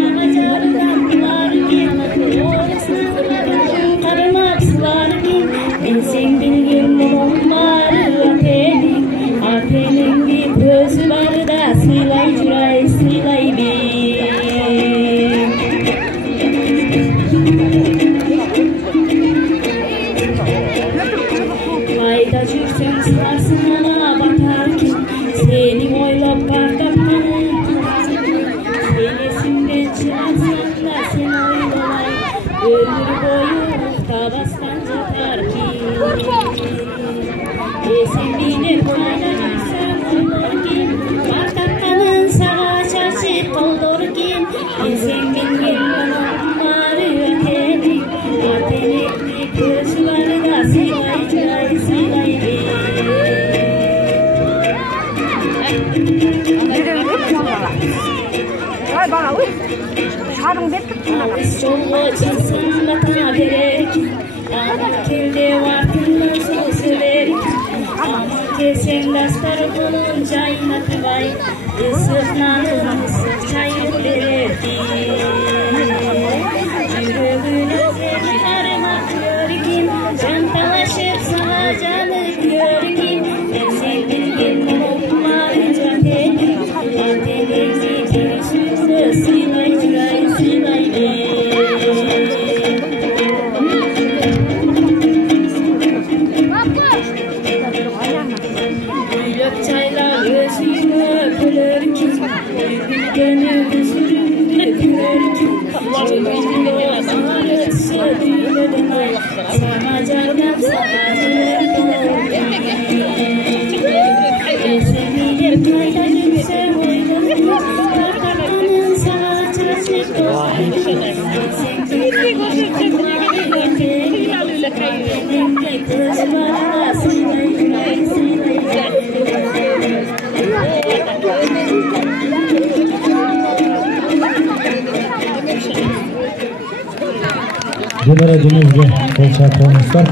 Dinara Cumhur'da konuşacağımızlar.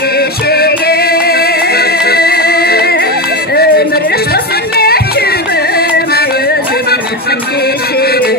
кешеге өмір ұшпасын өтірдім өзім кешеге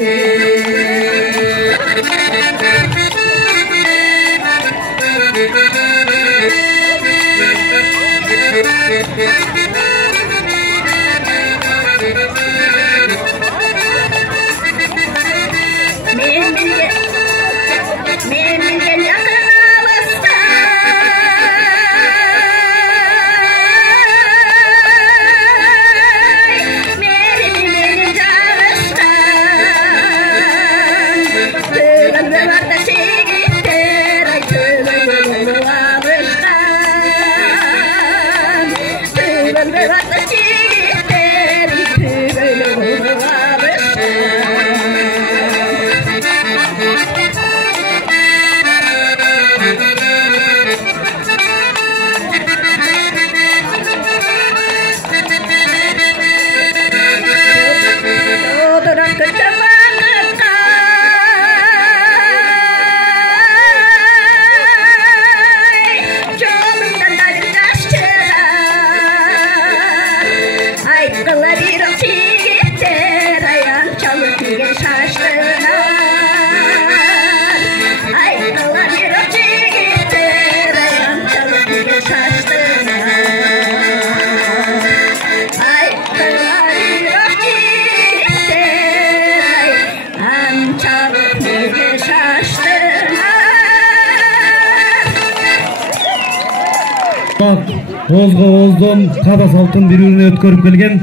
Озго оздон када салтын бири-бирине өткөрүп келген.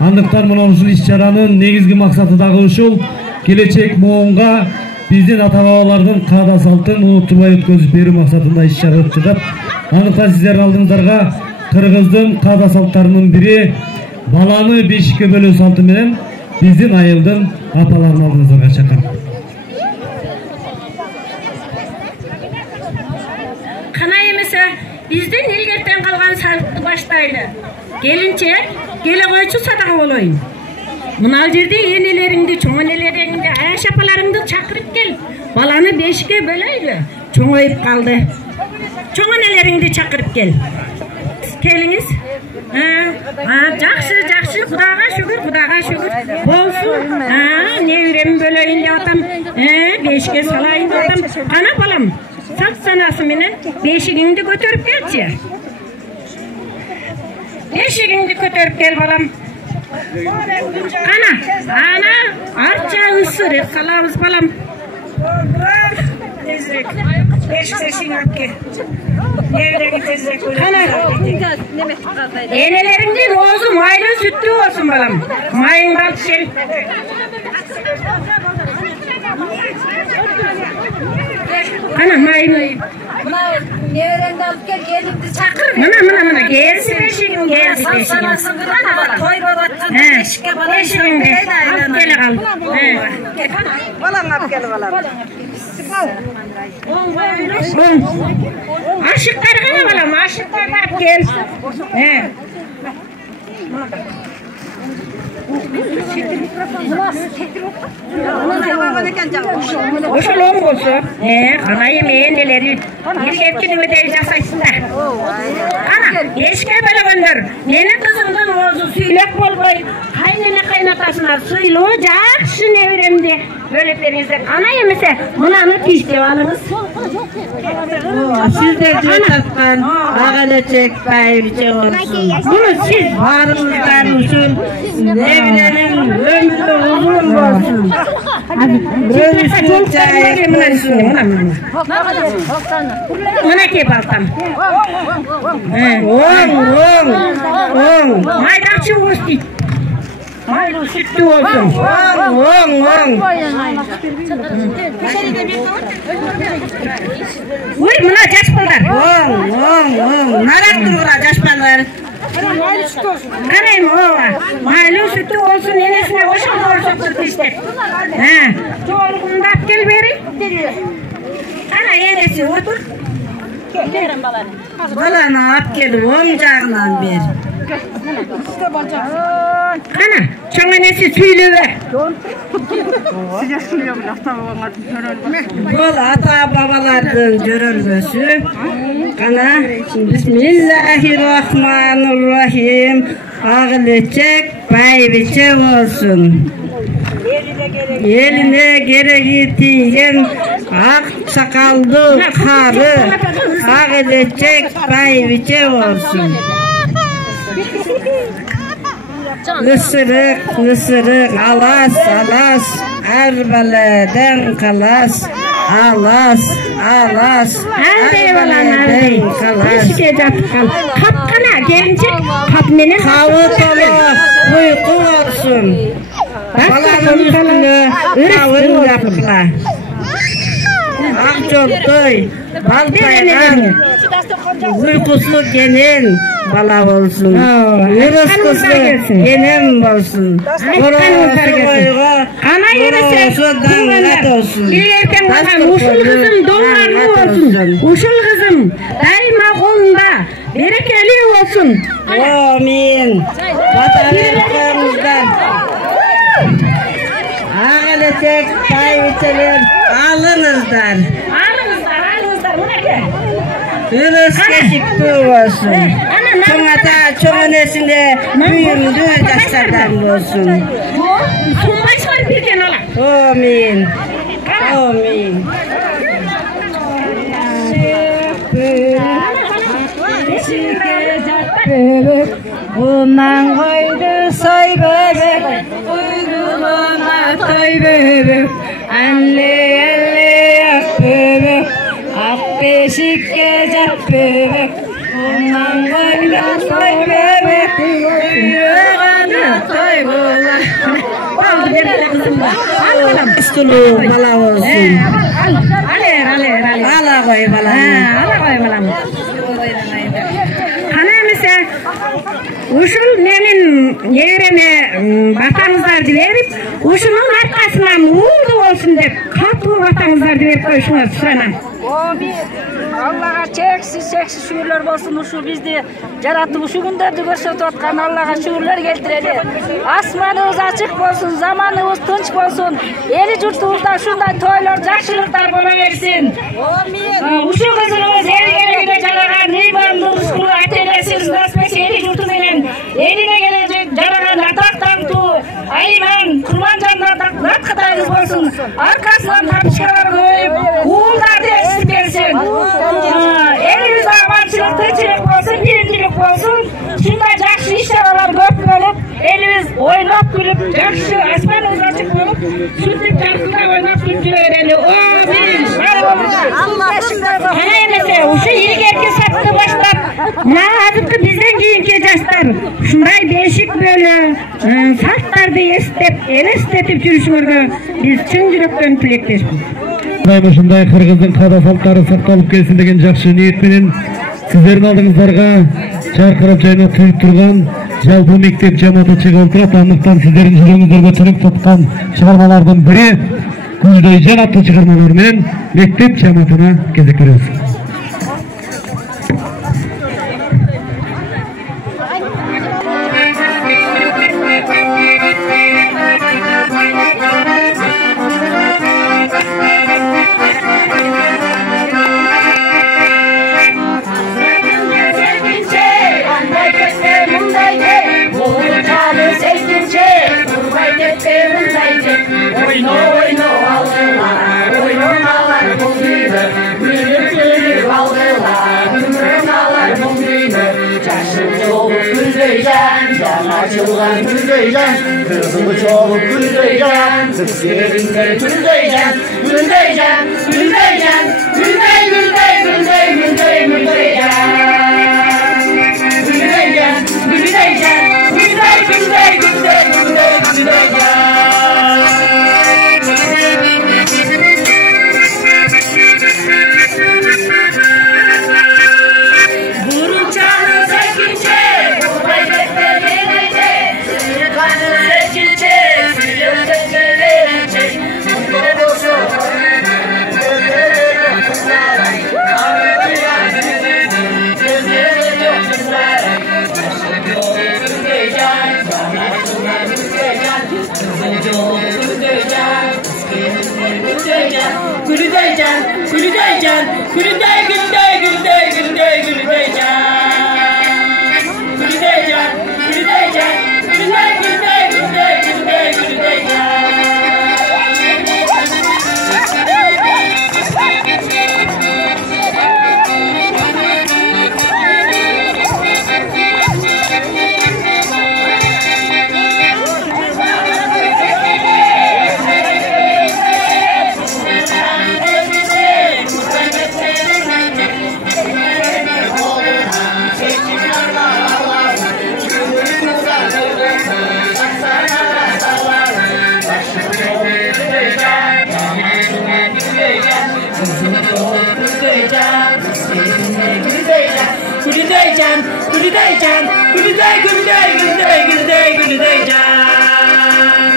Андыктан мына ушул иш-чаранын негизги максаты дагы ушул. Келечек моонга биздин ата-бабалардын када салтын унутулбай өткөзүп берүү максатында иш-чара өтүп жатат. Андыктан сиздердин алдыңыздарга кыргыздын када салттарынын бири баланы бешикке бөлүү салты менен биздин айылдын апаларын алдыңыздарга чакырам. Кана эмесе биздин илгертен калган салтты баштайлы. Келинчек, келе койчу садака болоюн. Мына жерде энелериңди, чоң энелериңди, аяш апаларыңды чакырып кел. Баланы бешикке бөлөйлү. Чоңоюп калды. Чоң энелериңди чакырып кел. Келиңиз. Жакшы, жакшы, Кудайга шүгүр, Кудайга шүгүр. Болсун. Небирем бөлөйүн деп атам. Бешикке салайын деп атам. Кана балам. Сак санасы менен бешигиңди көтөрүп келчи. Бешигиңди көтөрүп кел балам. Кана, ана арча ысырып салабыз балам. Тезирээк. Бешиксиң апке. Небиреги тезирээк. Кана. Энелериңдин оозу майлуу сүттүү болсун балам. Майыңды алып кел. Кана майын. Небереңди алып кел, келинди чакыр. Мына келси бешигиң, келси бешигиң. Той болуп аткан бешикке бала. Бешигиңди алып келе кал. Балаңды алып кел балам. Ашыктар кана балам, ашыктарды алып кел. Ошол оң болсо, кана эми энелери илгерки небедей жасайсыңдар. Кана, эшикке бөлөгөндөр, менин кызымдын оозу сүйлөк болбой, кайнене кайнатасына сыйлуу жакшы неберемди бөлүп бериңиздер. Кана эмесе, мынаны тиштеп алыңыз. Сиздер жататкан агалечек байырчы болсун. Муну сиз баарыңыздар үчүн неберенин өмүрү узун болсун. Мынакей балтам. Оң. Майдакчы уыз дейт. Майлуу сүттүү болсун. Оң. Ой, мына жаш балдар. Оң. Нарактуура жаш балдар. Кана эми ооба. Майлуу сүттүү болсун, энесине ошол көрсөтүп иштеп. Жоолугунду алып кел бери. Кана энеси отур. Баланы алып келип оң жагынан бер. Ana, çana nesi söyleme. Bol ata babalardan görülmesi. Ana, Bismillahirrahmanirrahim. Ağılacak baybiçe olsun. Eline gereği tiyen ak sakallı karı ağılacak baybiçe olsun. Isırık, alas, arbaladan kalas, alas, arbaladan kalas. Kapkana gelince kapmenin Kavu dolu uyku olsun. Balanın üstüne kavun yapıkla. Akçoktoy, baltayla uykusu gelin bala olsun. Yürüskusu gelin olsun. Korosu koyga, korosu dangat olsun. İlerken olan uşul kızım donlarlı olsun. Uşul kızım daima kolunda berekeli olsun. Amin. Vatandaşlarımızdan ağalecek bayviçeler alınızlar. Yunus keşikti olsun. Çoğata çoğunesinde büyümdü yaşlardan olsun. Sunbaş var bir kenara. Amin. Amin. Bebek, bundan koydu soy bebek, kuyruğuna toy bebek, anne yak bebek, ak beşik gezek bebek, bundan koydu soy bebek, kuyruğuna toy bebek. Oldu bir kızım var. Üstülü bala olsun. Ala koy bala. Ala koy bala. Uşul menin yerime vatanızlar dilerip, uşunun arkasından uğurlu olsun dep, katı vatanızlar dilep koyuşuna sıranam. Amin. Allah'a çeksiz şükürler olsun. Uşul bizde yaratıp şu günlerde görsetip atkan Allah'a şükürler geldireli. Asmanımız açık olsun, zamanımız tunç olsun. Eli yurtumuzda şunday toylar, жақшылықтар bola versin. Amin. Uşul kızımız el gelegine jalagan imanlı rızkını atelesiz nasipesi eli yurtu menen eline gelecek jalagan atak tantу, ayman, kurban jannatak natkıtayız olsun. Arkasından tapışkalar koyup, uğullar dersiz versin. Elimiz amançılık, tırçılık olsun, bilimcilik olsun. Şunday жақшы işler көп bölüp, elimiz oynap gülüp, жақшы asmanımız açık bolup, sütüp çarkında oynap gülüp öğreni. Amin. Emese, uşu ilgerke sattı başlap, nazıptı bizden keyinki жаштар. Şunday değişik böyle saltlardı elestetip жүрүшүңөргө biz чын жүрөктөн тилектешпиз. Ушундай кыргыздын када салттары сакталып келсин деген жакшы ниет менен сиздердин алдыңыздарга чаркырап жайнап туруп турган жалпы мектеп жамааты чыгып турат. Андыктан сиздердин жүрөгүңүздөргө чыгып жаткан чыгармалардын бири Күздөй жан аттуу чыгармалар менен мектеп жамаатына кезек беребиз. Oyno oyno aldılar, oynalar bu gibi, gülüp aldılar, oynalar bu gibi. Yaşlı olup güldeyken, can açılan güldeyken, kızılı çolup güldeyken, kız yerinde güldeyken, güldeyken, güldeyken, güldey güldey güldey güldey güldeyken, güldeyken, güldeyken, güldey güldey güldey güldey güldeyken. Gülüday gülüday gülüday gülüday gülüday can. Gülüday can, gülüday can, gülüday gülüday gülüday gülüday gülüday can. Gülüday can, gülüday can, gülüday gülüday gülüday gülüday gülüday can.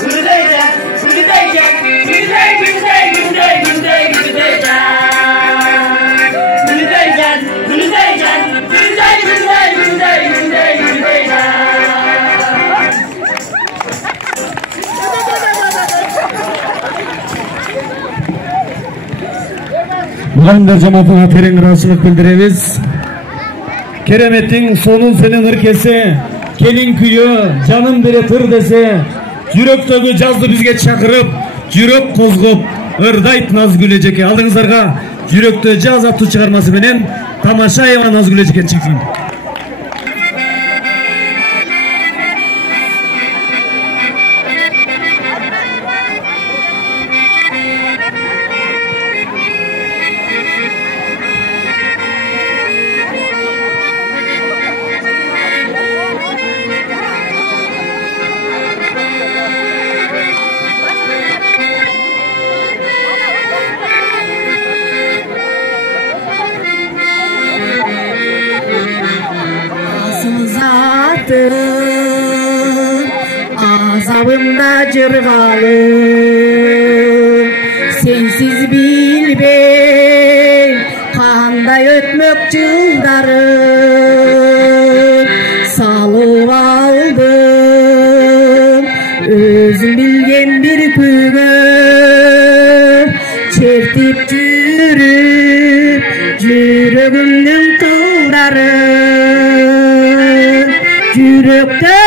Gülüday can, gülüday can, gülüday gülüday gülüday gülüday gülüday can. Gülüday can, gülüday can, gülüday gülüday gülüday gülüday gülüday can. Muğayınдар cemaatına teрең ыраазычылык билдиребиz. Кереметтің сонун сенин ыркесе, келин күйөө, жаным бере тыр десе, жүрөктөгү жазды бизге чакырып, жүрөк козгоп, ырдайт Назгүл эжеке. Алдыңыздарга жүрөктө жаз аттуу чыгармасы менен Тамашаева Назгүл эжеке чыксын. Azabımda cırgalım, sensiz bilbey, kanday ötmök жылдарым, salıp aldım, özüm bilgen bir kүйгө, çertip жүрүп, жүрөгүмдүн тылдарын, жүрөктө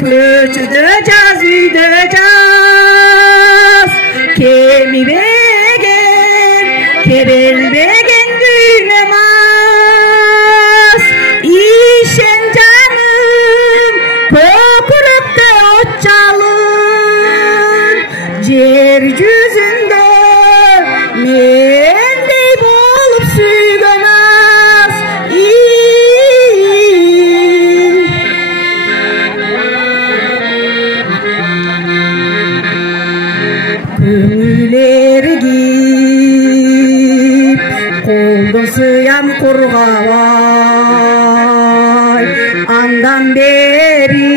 köçüde caz, üyde caz, kemi begen, kebel begen düğünemaz. İşen canım, kokurukta ot çalın, yer yüzünde mendey bolup suygan az. Көңілергіп, қолдың сыям құрғабай, андан бері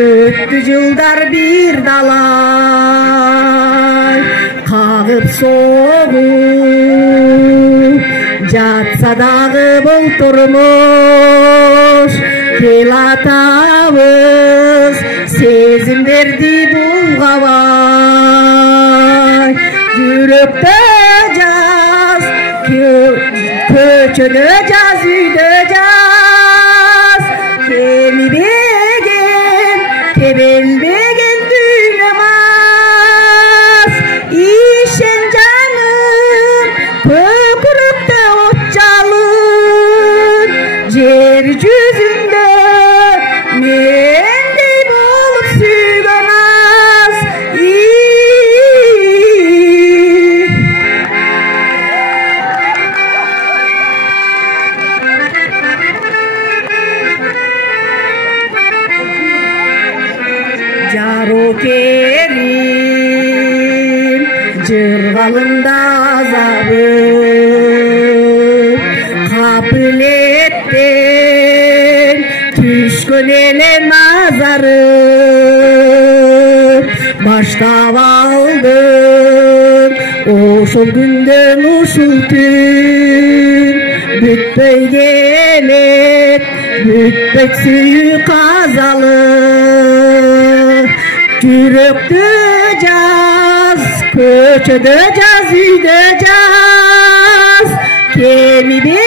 өтті жылдар бір далай, қағып соғып, жатса дағы бұл тұрмыш, кел атабыз, сезімдерді бұлғабай, жүректе жаз, көчөдө жаз, үйдө жаз, келбеген, кебелбеген дүйнөмас. Ишен жаным, көкүрөктө от жалын, жер жүзүндө мендей болуп сүйгөн аз. Жарокерим жыргалында азабым, капылеттен түшкөн эле назарым, баштап алдым ошол күндөн ушул түн, бүтпөй келет, бүтпөйт сүйүү казалы, жүрөктө жаз, Köçede caz, üyde caz. Kemibegen,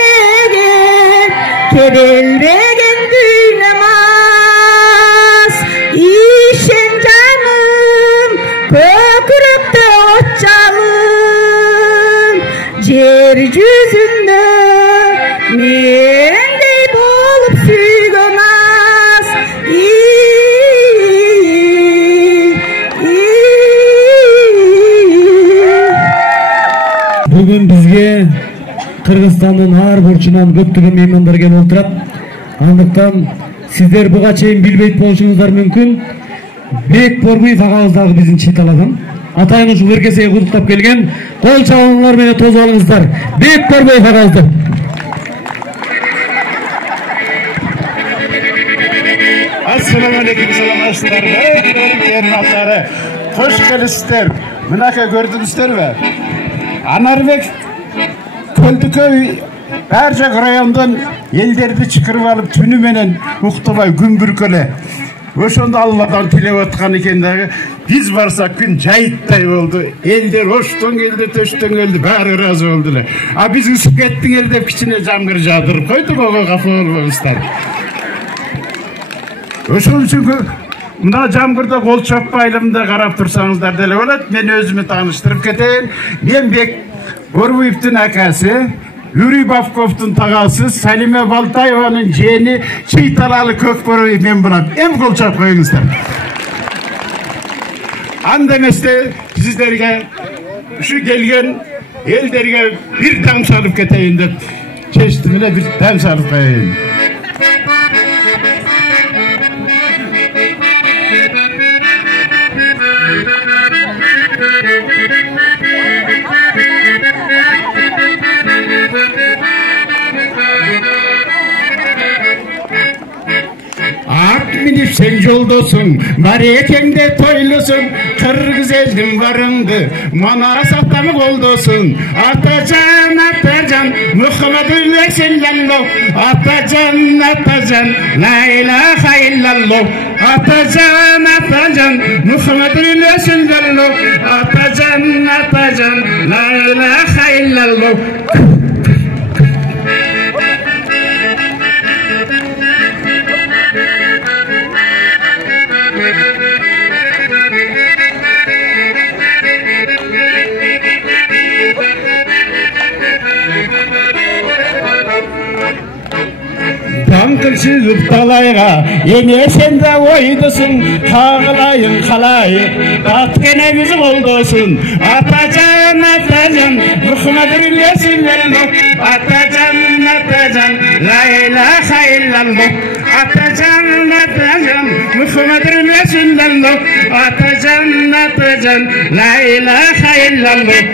kedelbegen duynamaz. İşen canım, kökürükte otçalım. Yer yüzünde mendey bolup suygan az. Bugün bizge Kırgızstandın har burçundan көптөгөн меймандар келип отурат. Андыктан сиздер буга чейин билбейт болушуңуздар мүмкүн. Бек Борбуев агабыз дагы биздин читаладан атайын ушул эркесеге куттуктап келген. Кол чабуулар менен тосуп алыңыздар. Бек Борбуев агабызды. Assalamu alaikum, саламатсыздар. Эрнаттары, кош келипсиздер. Мынакей көрдүңүздөрбү? Анарбек Көлдүкөй ар жак райондон элдерди чакырып алып түнү менен уктабай күн бүркөлө. Ошондо Алладан тилеп аткан экен дагы. Биз барсак күн жайыттай болду. Элдер оштон келди, төштөн келди, баары ыраазы болду эле. А биз үсүп кеттиңер деп кичине жамгыр жаадырып койдук, ого кафа болбоңуздар. Ошон үчүн мына жамгырда кол чаппайлымда карап турсаңыздар деле болот. Мен өзүмү тааныштырып кетейин. Мен Бек Борбуевдин акасы, Юрий Бавковдун тагасы, Салиме Балтаеванын жээни Чыйталалы Көкбороев мен булам. Эми кол чап коюңуздар. Анда эместе сиздерге ушу келген элдерге бир дам салып кетейин деп чечтим эле, бир дам салып коеюн. Minip sen жолдосуң, бар экеңде тойлосуң, кыргыз элдин барыңды, мана сактамы колдосуң. Атажан, Мухаммадуллах саллаллаху, атажан, ла илаха иллаллах. Атажан, Мухаммадуллах саллаллаху, атажан, ла илаха иллаллах. Даңқыршығып талайға, ене сен де ойдысың, қағылайын қалайық, атқене бізі болдысың. Атажан, Мұхаммадуллах саллаллаху, атажан, ла илаха иллаллах. Атажан, Мұхаммадуллах саллаллаху, атажан, ла илаха иллаллах.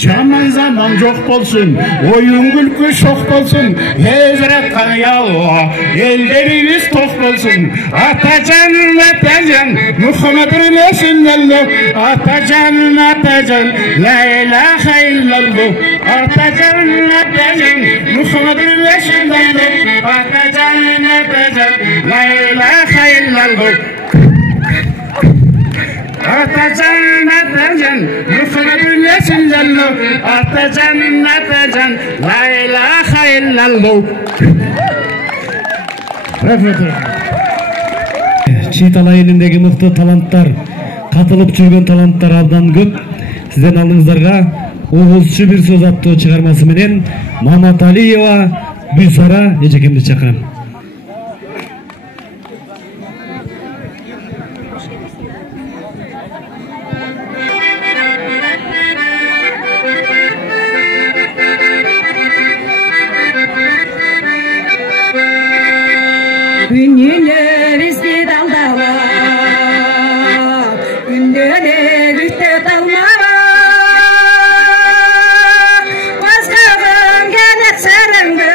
Жаман заман жоқ болсын, ойын күлкі шоқ болсын, Хезрет Алла, елдеріміз тоқ болсын. Атажан, Мұхаммадуллах саллаллаху, атажан, ла илаха иллаллах. Атажан, Мұхаммадуллах саллаллаху, атажан, ла илаха иллаллах. Atacan, Muhammadullah sallallahu, atacan, la ilaha illallah. Чыйтала элиндеги мыкты таланттар, катылып жүргөн таланттар абдан көп. Сиздердин алдыңыздарга Оғузчу бир сөз аттуу чыгармасы менен Маматалиева Гүлсара эжекемди чакырам. Gününe bizde daldala, gündöne gütte dalmara. Vazgeçen genek sarıngı,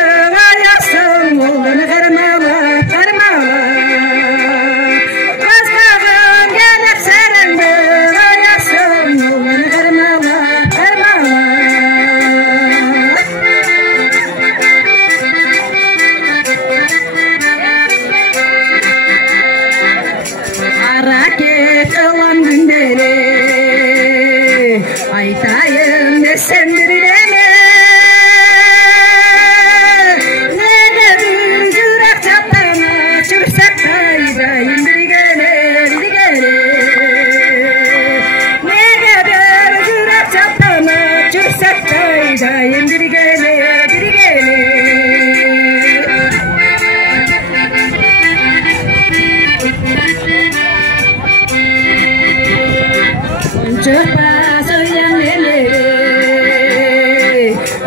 ayasın oğlunu sendirgene nede büyürak çatana çürsak kayda indirgene indirgene nede büyürak çatana çürsak kayda indirgene indirgene Çöpa soyan elleri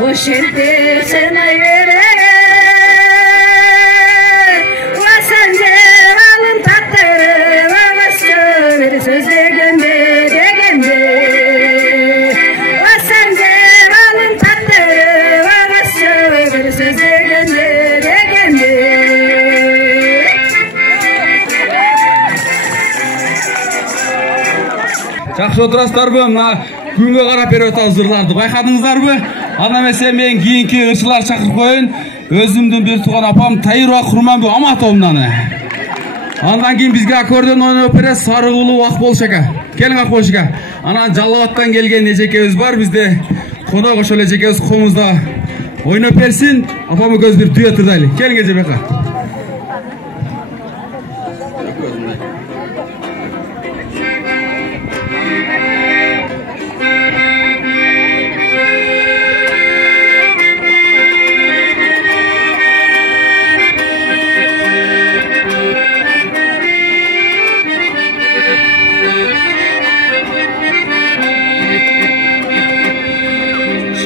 o şente senayere vasancı alın tatları vavasçı bir söz degende degende vasancı alın tatları vavasçı bir söz degende degende Жақсы отырасыздарбы? Мына күнге қарап беріп жатқан жырларды байқадыңыздарбы? Ана эмесе мен кийинки ырчылар чакырып коеюн. Өзүмдүн бир тууган апам Тайыра Курманбек Аматовнаны. Андан кийин бизге аккордеон ойноп берет Сарыгулуу Акболуш ака. Келиң Акболуш ака. Анан Жалал Абадтан келген эжекебиз бар, бизде конок ошол эжекебиз комузда ойноп берсин. Апам экөөбүз бир дуэт тырдайлы. Келиң эже бака.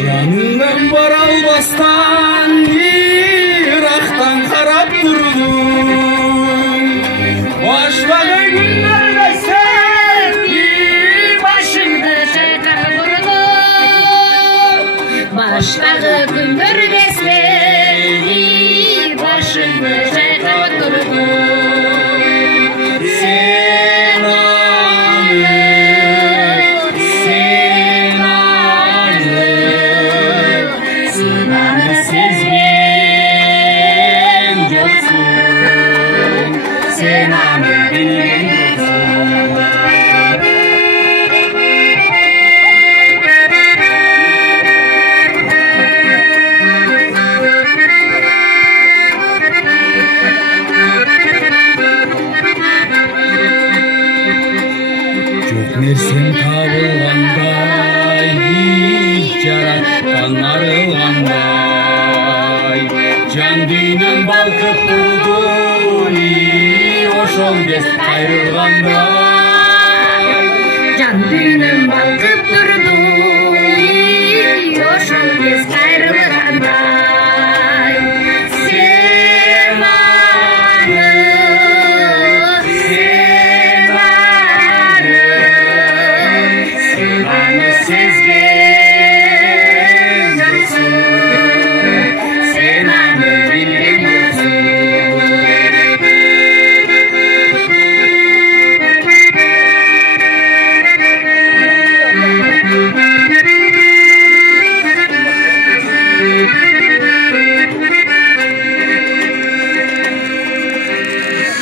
Жаныңдан бара албастан Ирактан карап турдум. Баштагы күндөрдө сен башыңды чайкап турдум. Баштагы күндөрдө сен башыңды чайкап турдум. Sen Nersen tabılğanday, jarattan arılğanday, can düğünün balkıp durdu, oşol kez ayrılğanday. Can düğünün balkıp durdu, oşol kez ayrılğanday.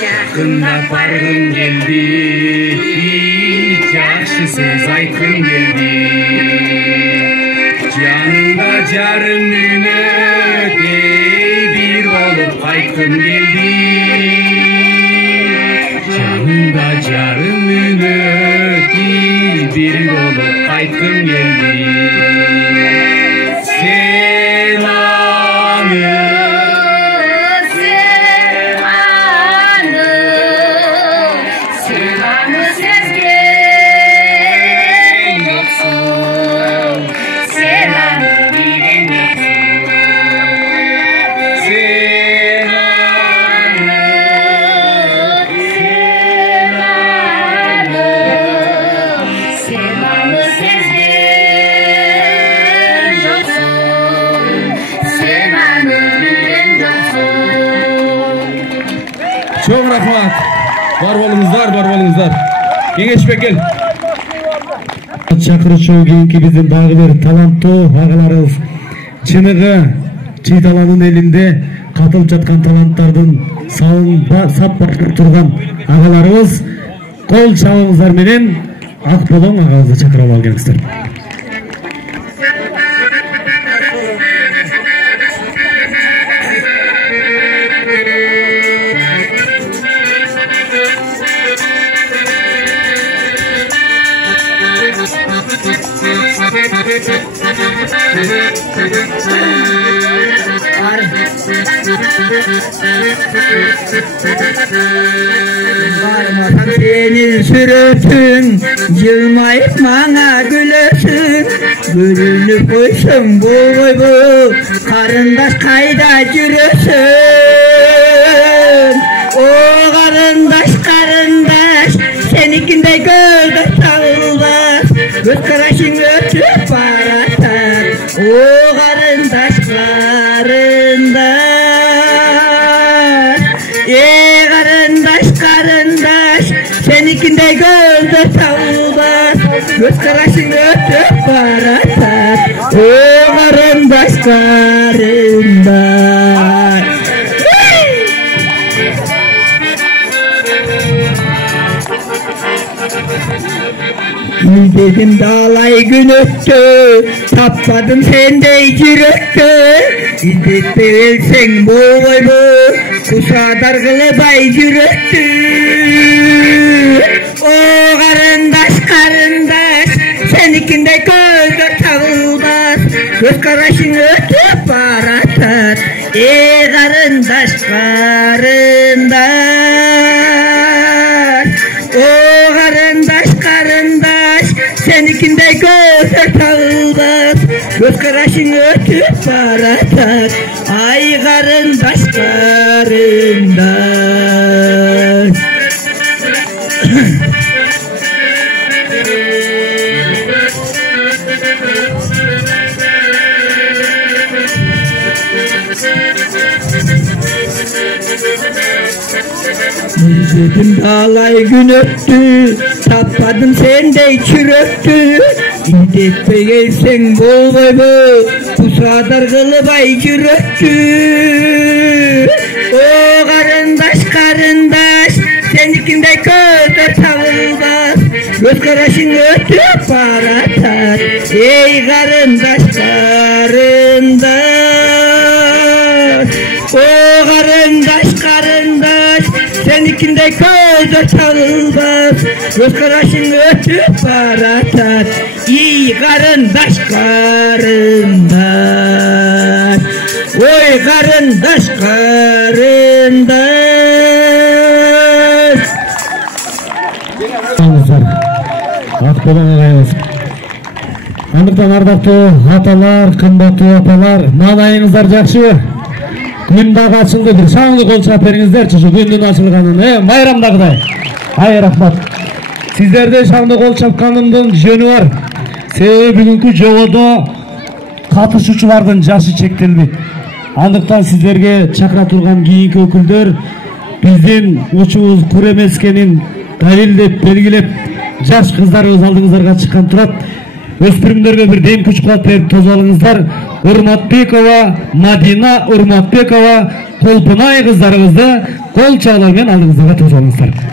Yakında bargın geldi, yaxşı söz aytgım geldi. Janımda jarımın öte bir olup qaytgım geldi. Janımda jarımın öte bir olup qaytgım geldi. Sen çok rahmat. Var bolуңуздар. Кеңешпек ел. Чакырышуу кийинки биздин дагы бир таланттуу агаларыбыз чыныгы Чыйталанын элинде катылып жаткан таланттардын сап башып турган агаларыбыз кол чабыңыздар менен Акболоң агабызды чакырып алып келиңиздер. Varmasam senin suratın, yılmayıp bana gülesin. Görünüp koysun bu karındaş kayda yürüsün. O karındaş senikinde gözde sağılmaz. Göz karaşın ötüp baratar. O karındaş karındaş senikinde gözde sağılmaz. Göz karaşın ötüp baratar. O karındaş Dedim dağlay gün öttü, tapmadım sende yürekte. İzzet verilsen bu kuşa dargılı bay yürekte. O karındaş senikinde gözler tağılmaz. Göz karaşın ötüp baratar. Ey karındaş o karındaş senikinde gözler tağılmaz. Göz karaşın ötüp baratar. Ay karındaş Dedim dağlay gün öttü, tapmadım sende çüröktü. İndetpe gelsen bol pusa dargılı bay yüröktü. O karındaş senikinde gözler tağılmaz. Göz karaşın ötüp baratar. Ey karındaş o karındaş senikinde gözler tağılmaz. Göz karaşın ötüp baratar. İyi karındaş oy karındaş Akbolan ağayımız. Andırdan ardaktуу atalar, kымбаттуу апалар, маанайыңыздар жакшы. Күн дагы ачылды, бир шаңды кол чаап бериңиздерчи ушу күндүн ачылганын, майрамдагыдай. Ай рахмат. Сиздерде шаңды кол чапканымдын жөнү бар. Себеби бүгүнкү жободо катышуучулардын жашы чектелбейт. Андыктан сиздерге чакыра турган кийинки өкүлдөр биздин учубуз кур эмес экенин далилдеп, белгилеп, жаш кыздарыбыз алдыңыздарга чыккан турат. Өспүрүмдөргө бир дем күч кубат берип тосуп алыңыздар. Урматбекова Мадина Урматбекова Колпунай кыздарыбызды кол чабуулар менен алдыңыздарга тосуп алыңыздар.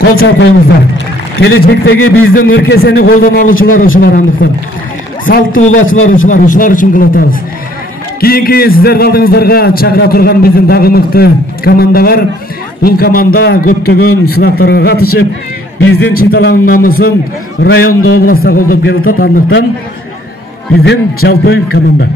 Kol çalpayımızlar. Gelecekteki bizden ırkeseni koldan alışılar uşular anlıktan. Saltı ulaçılar uşular için kılatağız. Kiyinki sizler aldığınızlarga çakıra turgan bizden dagı mıktı komanda var. Бұл команда көптөгөн сынактарга катышып, биздин Читаланын намысын районда областта колдоп келе жатат. Андыктан биздин жалпы команда.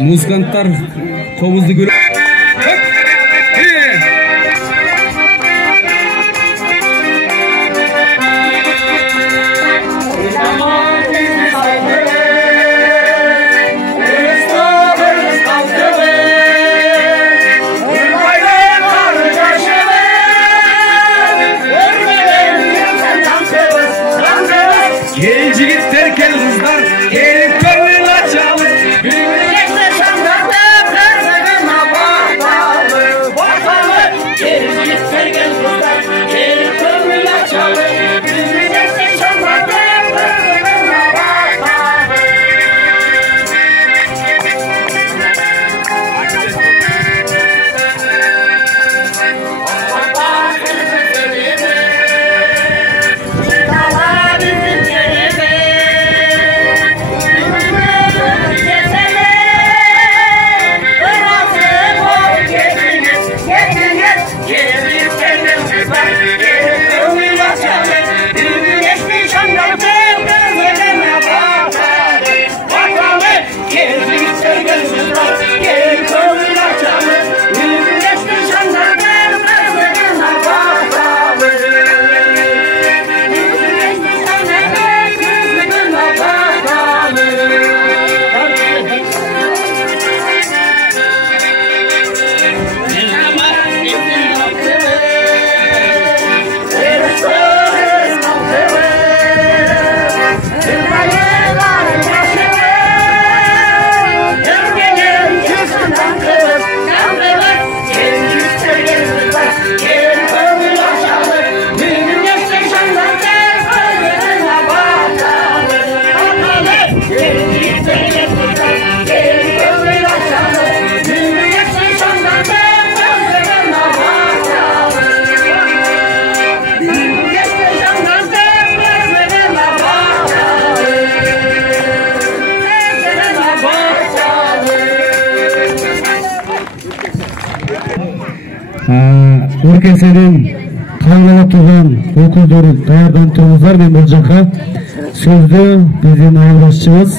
Muzkantar kovuzlu gül. Өлкесенин каңгала турган өкүлдөрү даярданып турыңуздар. Мен бул жака сөздү биздин айылбашчыбыз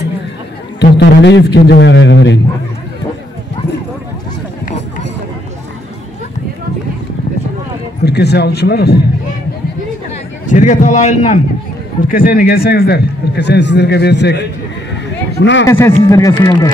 Токтор Алиев Кенжебай агайга берейин. Өлкесе алчылар, Жергет айылынан өлкесени келсеңиздер, өлкесени сиздерге берсек. Мына өлкесе сиздерге сунулду.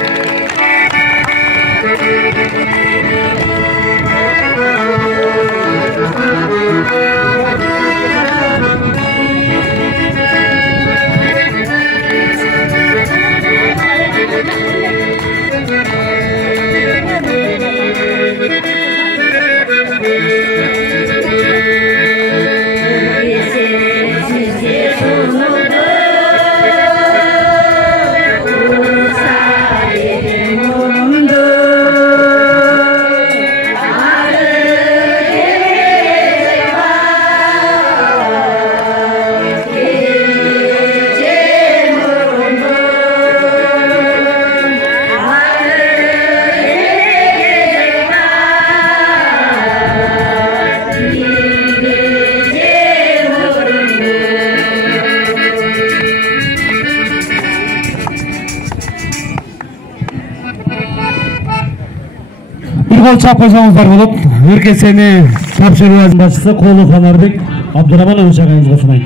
Kol çapkazanızlar bulup, өлкесени тапшыруу башчысы Колов Анарбек Абдураманович агайыбызга сунайын.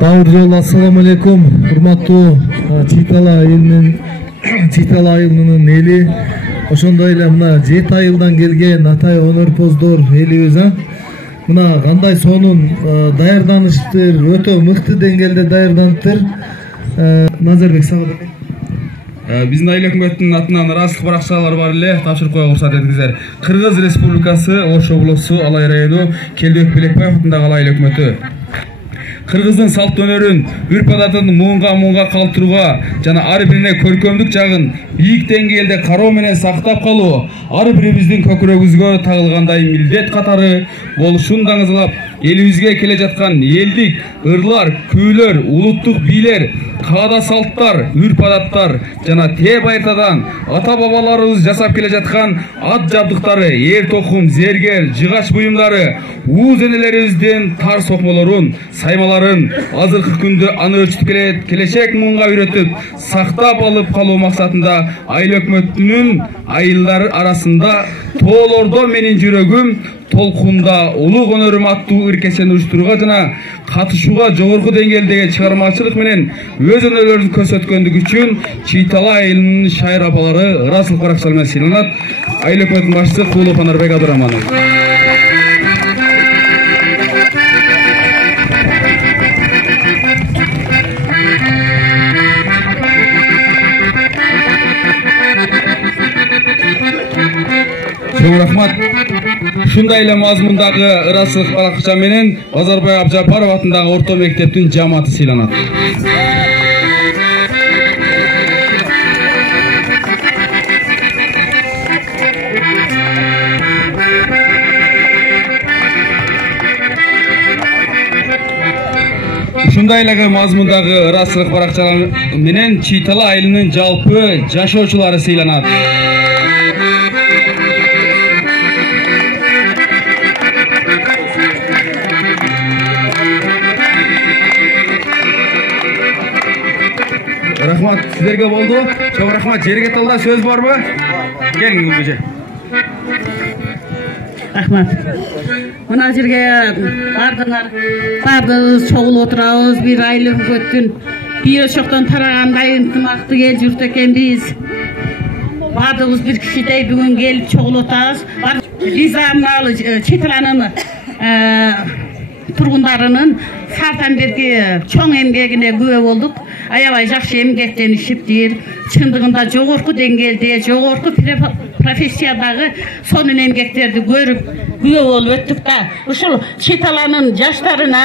Дауыр жол, ассаламу алейкум. Урматтуу Читала айылынын эли, ошондой эле мына 7 айылдан келген атай өнөрпоздор элибиз мына кандай сонун даярданыштыр, өтө мыкты деңгээлде даярданыптыр. Назарбек сага биздин айыл өкмөтүнүн атынан ыраазычылык баракчалар бар эле тапшырып коюуга уруксат этиңиздер. Кыргыз Республикасы Ош облусу Алай району Келдибек Белекбаев атындагы айыл өкмөтү Кыргыздын салт өнөрүн, үрп адатын муунга калтырууга жана ар бирине көркөмдүк жагын бийик деңгээлде кароо менен сактап калуу ар бирибиздин көкүрөгүбүзгө тагылгандай милдет катары болушун даңызлап, элибизге келе жаткан элдик, ырлар, күүлөр, улуттук бийлер, каада салттар, үрп адаттар жана тээ байыртадан ата бабаларыбыз жасап келе жаткан ат жабдыктары, эр токум, зергер, жыгач буюмдары, ууз энелерибиздин тар сокмолорун, саймаларын азыркы күндө аны өрчүтүп келечек муунга үйрөтүп, сактап алып калуу максатында айыл өкмөтүнүн айылдары арасында тоолордо менин жүрөгүм толкунда улуг өнөрүм аттуу ыркесени уюштурууга жана катышууга жогорку деңгээлдеги чыгармачылык менен өз өнөрлөрүн көрсөткөндүгү үчүн Чыйтала айылынын шайыр апалары ыраазычылык баракчалары менен сыйланат. Айыл өкмөтүнүн башчысы Куулов Анарбек Абдыраманов. Чоң рахмат. Ушундай эле мазмундагы ыраазычылык баракча менен Базарбай Абжапаров атындагы орто мектептин жамааты сыйланат. Ушундай эле мазмундагы ыраазычылык баракчалар менен Чыйтала айылынын жалпы жашоочулары сыйланат. Рахмат, сіздерге болды. Чоң рахмат. Жерге талда сөз бар ма? Келin Гүлбөже. Рахмат. Мына жерге бардыңыз чогулуп отурабыз. Бир айыл өкмөттүн бир чоктон тарагандай ынтымактуу эл журт экенбиз. Бардыгыбыз бир кишидей бүгүн келип чогулуп атабыз. Ризамалы Чыйталанын тургундарынын сартан берги чоң эмгегине күбө болдук. Аябай жакшы эмгектенишиптир. Чындыгында жогорку деңгээлде, жогорку профессиядагы сонун эмгектерди көрүп күбө болуп өттүк да. Ушул Чыйталанын жаштарына,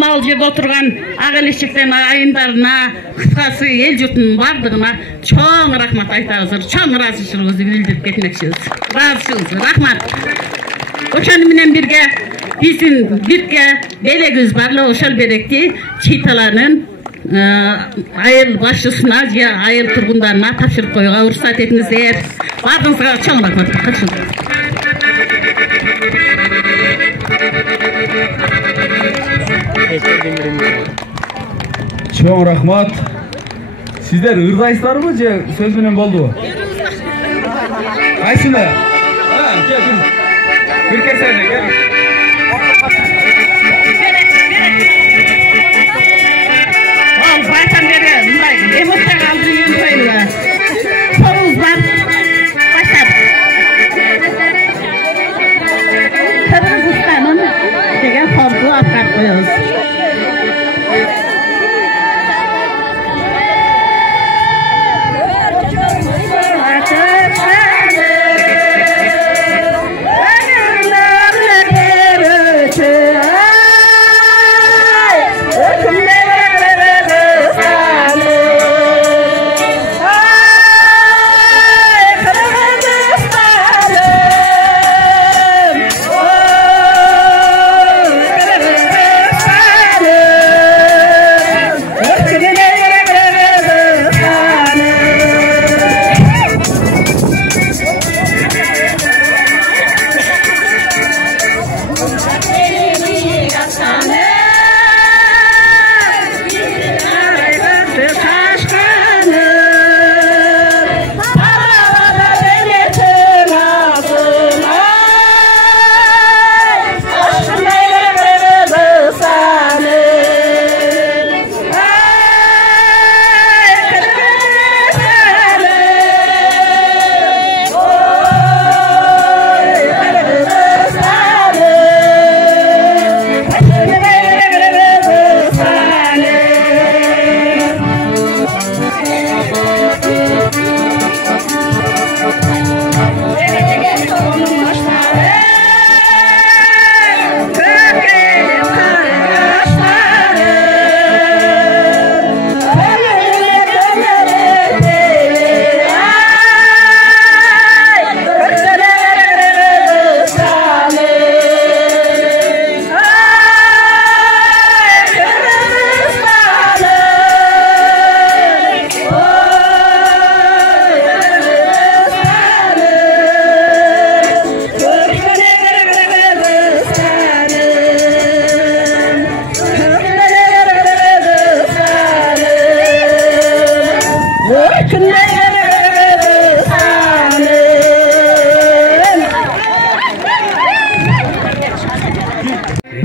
мал жерде отурган ак элечектен айымдарына, кыскасы эл журтунун бардыгына чоң рахмат айтабыз. Чоң ыраазычылыгыбызды билдирип кетмекчибиз. Ыраазычыбыз. Рахмат. Ошону менен бирге биздин бирге белегибиз бар эле, ошол белекти Чыйталанын айыл башчысына же айыл тургундарына тапшырып коюуга уруксат этиңиздер. Бардыгыңызга чоң рахмат. Чоң рахмат. Сиздер ырдайсыздарбы же сөз менен болдубу? Кайсыны? Бир керсене кел. Baytan beri emosiya kaldırıyor böyle. Sorunuz var. Başladık. Kırgızistan'ın degen sorduğu atkar koyuyoruz.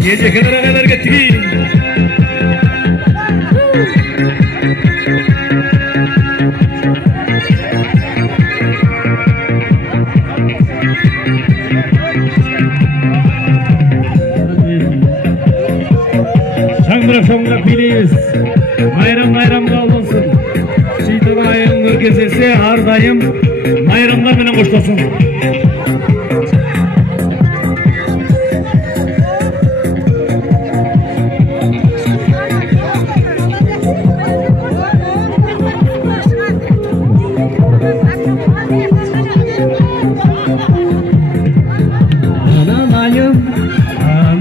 Gece kadar getireyim. Şangırak biliriz. Bayram olsun. Şiitan ayın nur kesesi har dayım bayramda menen koştaсын.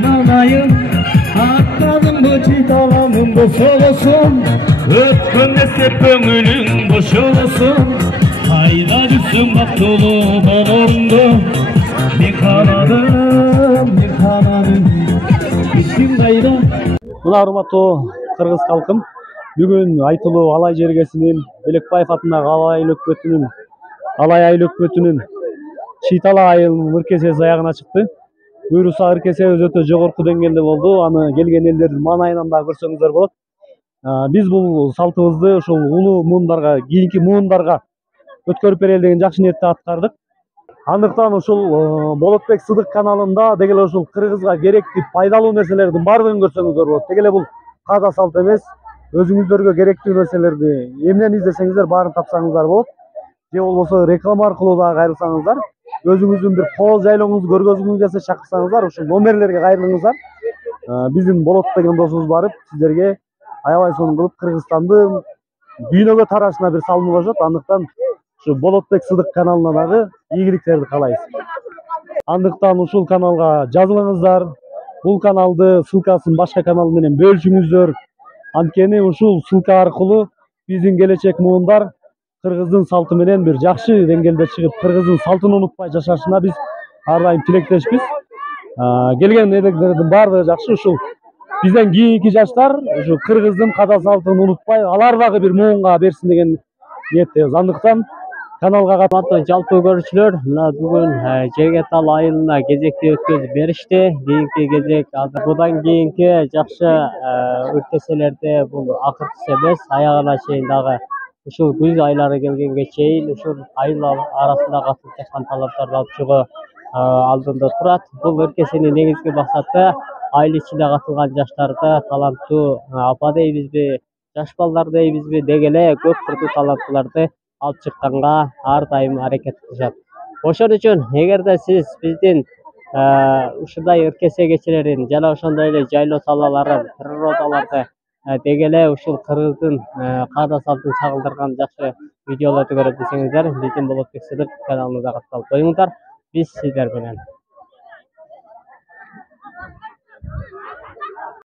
Ananayım atladım bu çitalamın boş olasın. Ötkün esnep ömrünün boş olasın. Hayda düşsün bak dolu balondu. Ne kanadım işim kayda. Muna урматтуу кыргыз калкым, бүгүн айтылуу Алай жергесинин Белекбаев атындагы Алай айыл өкмөтүнүн Чыйтала айылынын ыркесеси аягына чыкты. Буюрса ыркесебиз өтө жогорку деңгээлде болду. Аны келген элдердин маанайынан да көрсөңүздөр болот. Биз бул салтыбызды ушул улуу муундарга, кийинки муундарга өткөрүп берели деген жакшы ниетте аткардык. Андыктан ушул Болотбек Сыдык каналында дегеле ушул кыргызга керектүү пайдалуу нерселердин баардыгын көрсөңүздөр болот. Дегеле бул каза салт эмес, өзүңүздөргө керектүү нерселерди эмнени издесеңиздер баарын тапсаңыздар болот. Же болбосо реклама аркылуу да кайрылсаңыздар, өзүңүздүн бир кооз жайлооңузду көргөзгүңүз келсе чакырсаңыздар, ушул номерлерге кайрылыңыздар. Биздин Болот деген досубуз барып, сиздерге аябай сонун кылып Кыргызстанды дүйнөгө тарашына бир салымы кошот. Андыктан ушу Болотбек Сыдык каналына дагы ийгиликтерди каалайбыз. Андыктан ушул каналга жазылыңыздар. Бул каналды ссылкасын башка канал менен бөлүшүңүздөр. Анткени ушул ссылка аркылуу биздин келечек муундар кыргыздын салты менен бир жакшы деңгээлде чыгып, кыргыздын салтын унутпай жашашына биз ар дайым тилектешпиз. Келген элдердин баардыгы жакшы. Ушул бизден кийинки жаштар ушу кыргыздын када салтын унутпай, алар дагы бир муунга берсин деген ниеттебиз. Андыктан каналга катнашкан жалпы көрүүчүлөр мына бүгүн Жергетал айылына кезекти өткөзүп беришти. Кийинки кезек будан кийинки жакшы ыркеселерде бул акыркысы эмес, аягына чейин дагы ушул күз айлары келгенге чейин ушул айыл арасында катып жаткан талаптарды алып чыгуу алдында турат. Бул ыркесенин негизги максаты айыл ичине катылган жаштарды, таланттуу апа дейбизби, жаш балдар дейбизби, дегеле көп кырдуу таланттууларды алып чыкканга ар дайым аракет кылышат. Ошон үчүн эгерде сиз биздин ушундай ыркесе кечелерин жана ошондой эле жайлоо салаларын, природаларды дегеле ушул кыргыздын каада салтын сагылдырган жакшы видеолорду көрөт десеңиздер, биздин Болотбек Сыдык каналыбызга катталып коюңуздар. Биз сиздер менен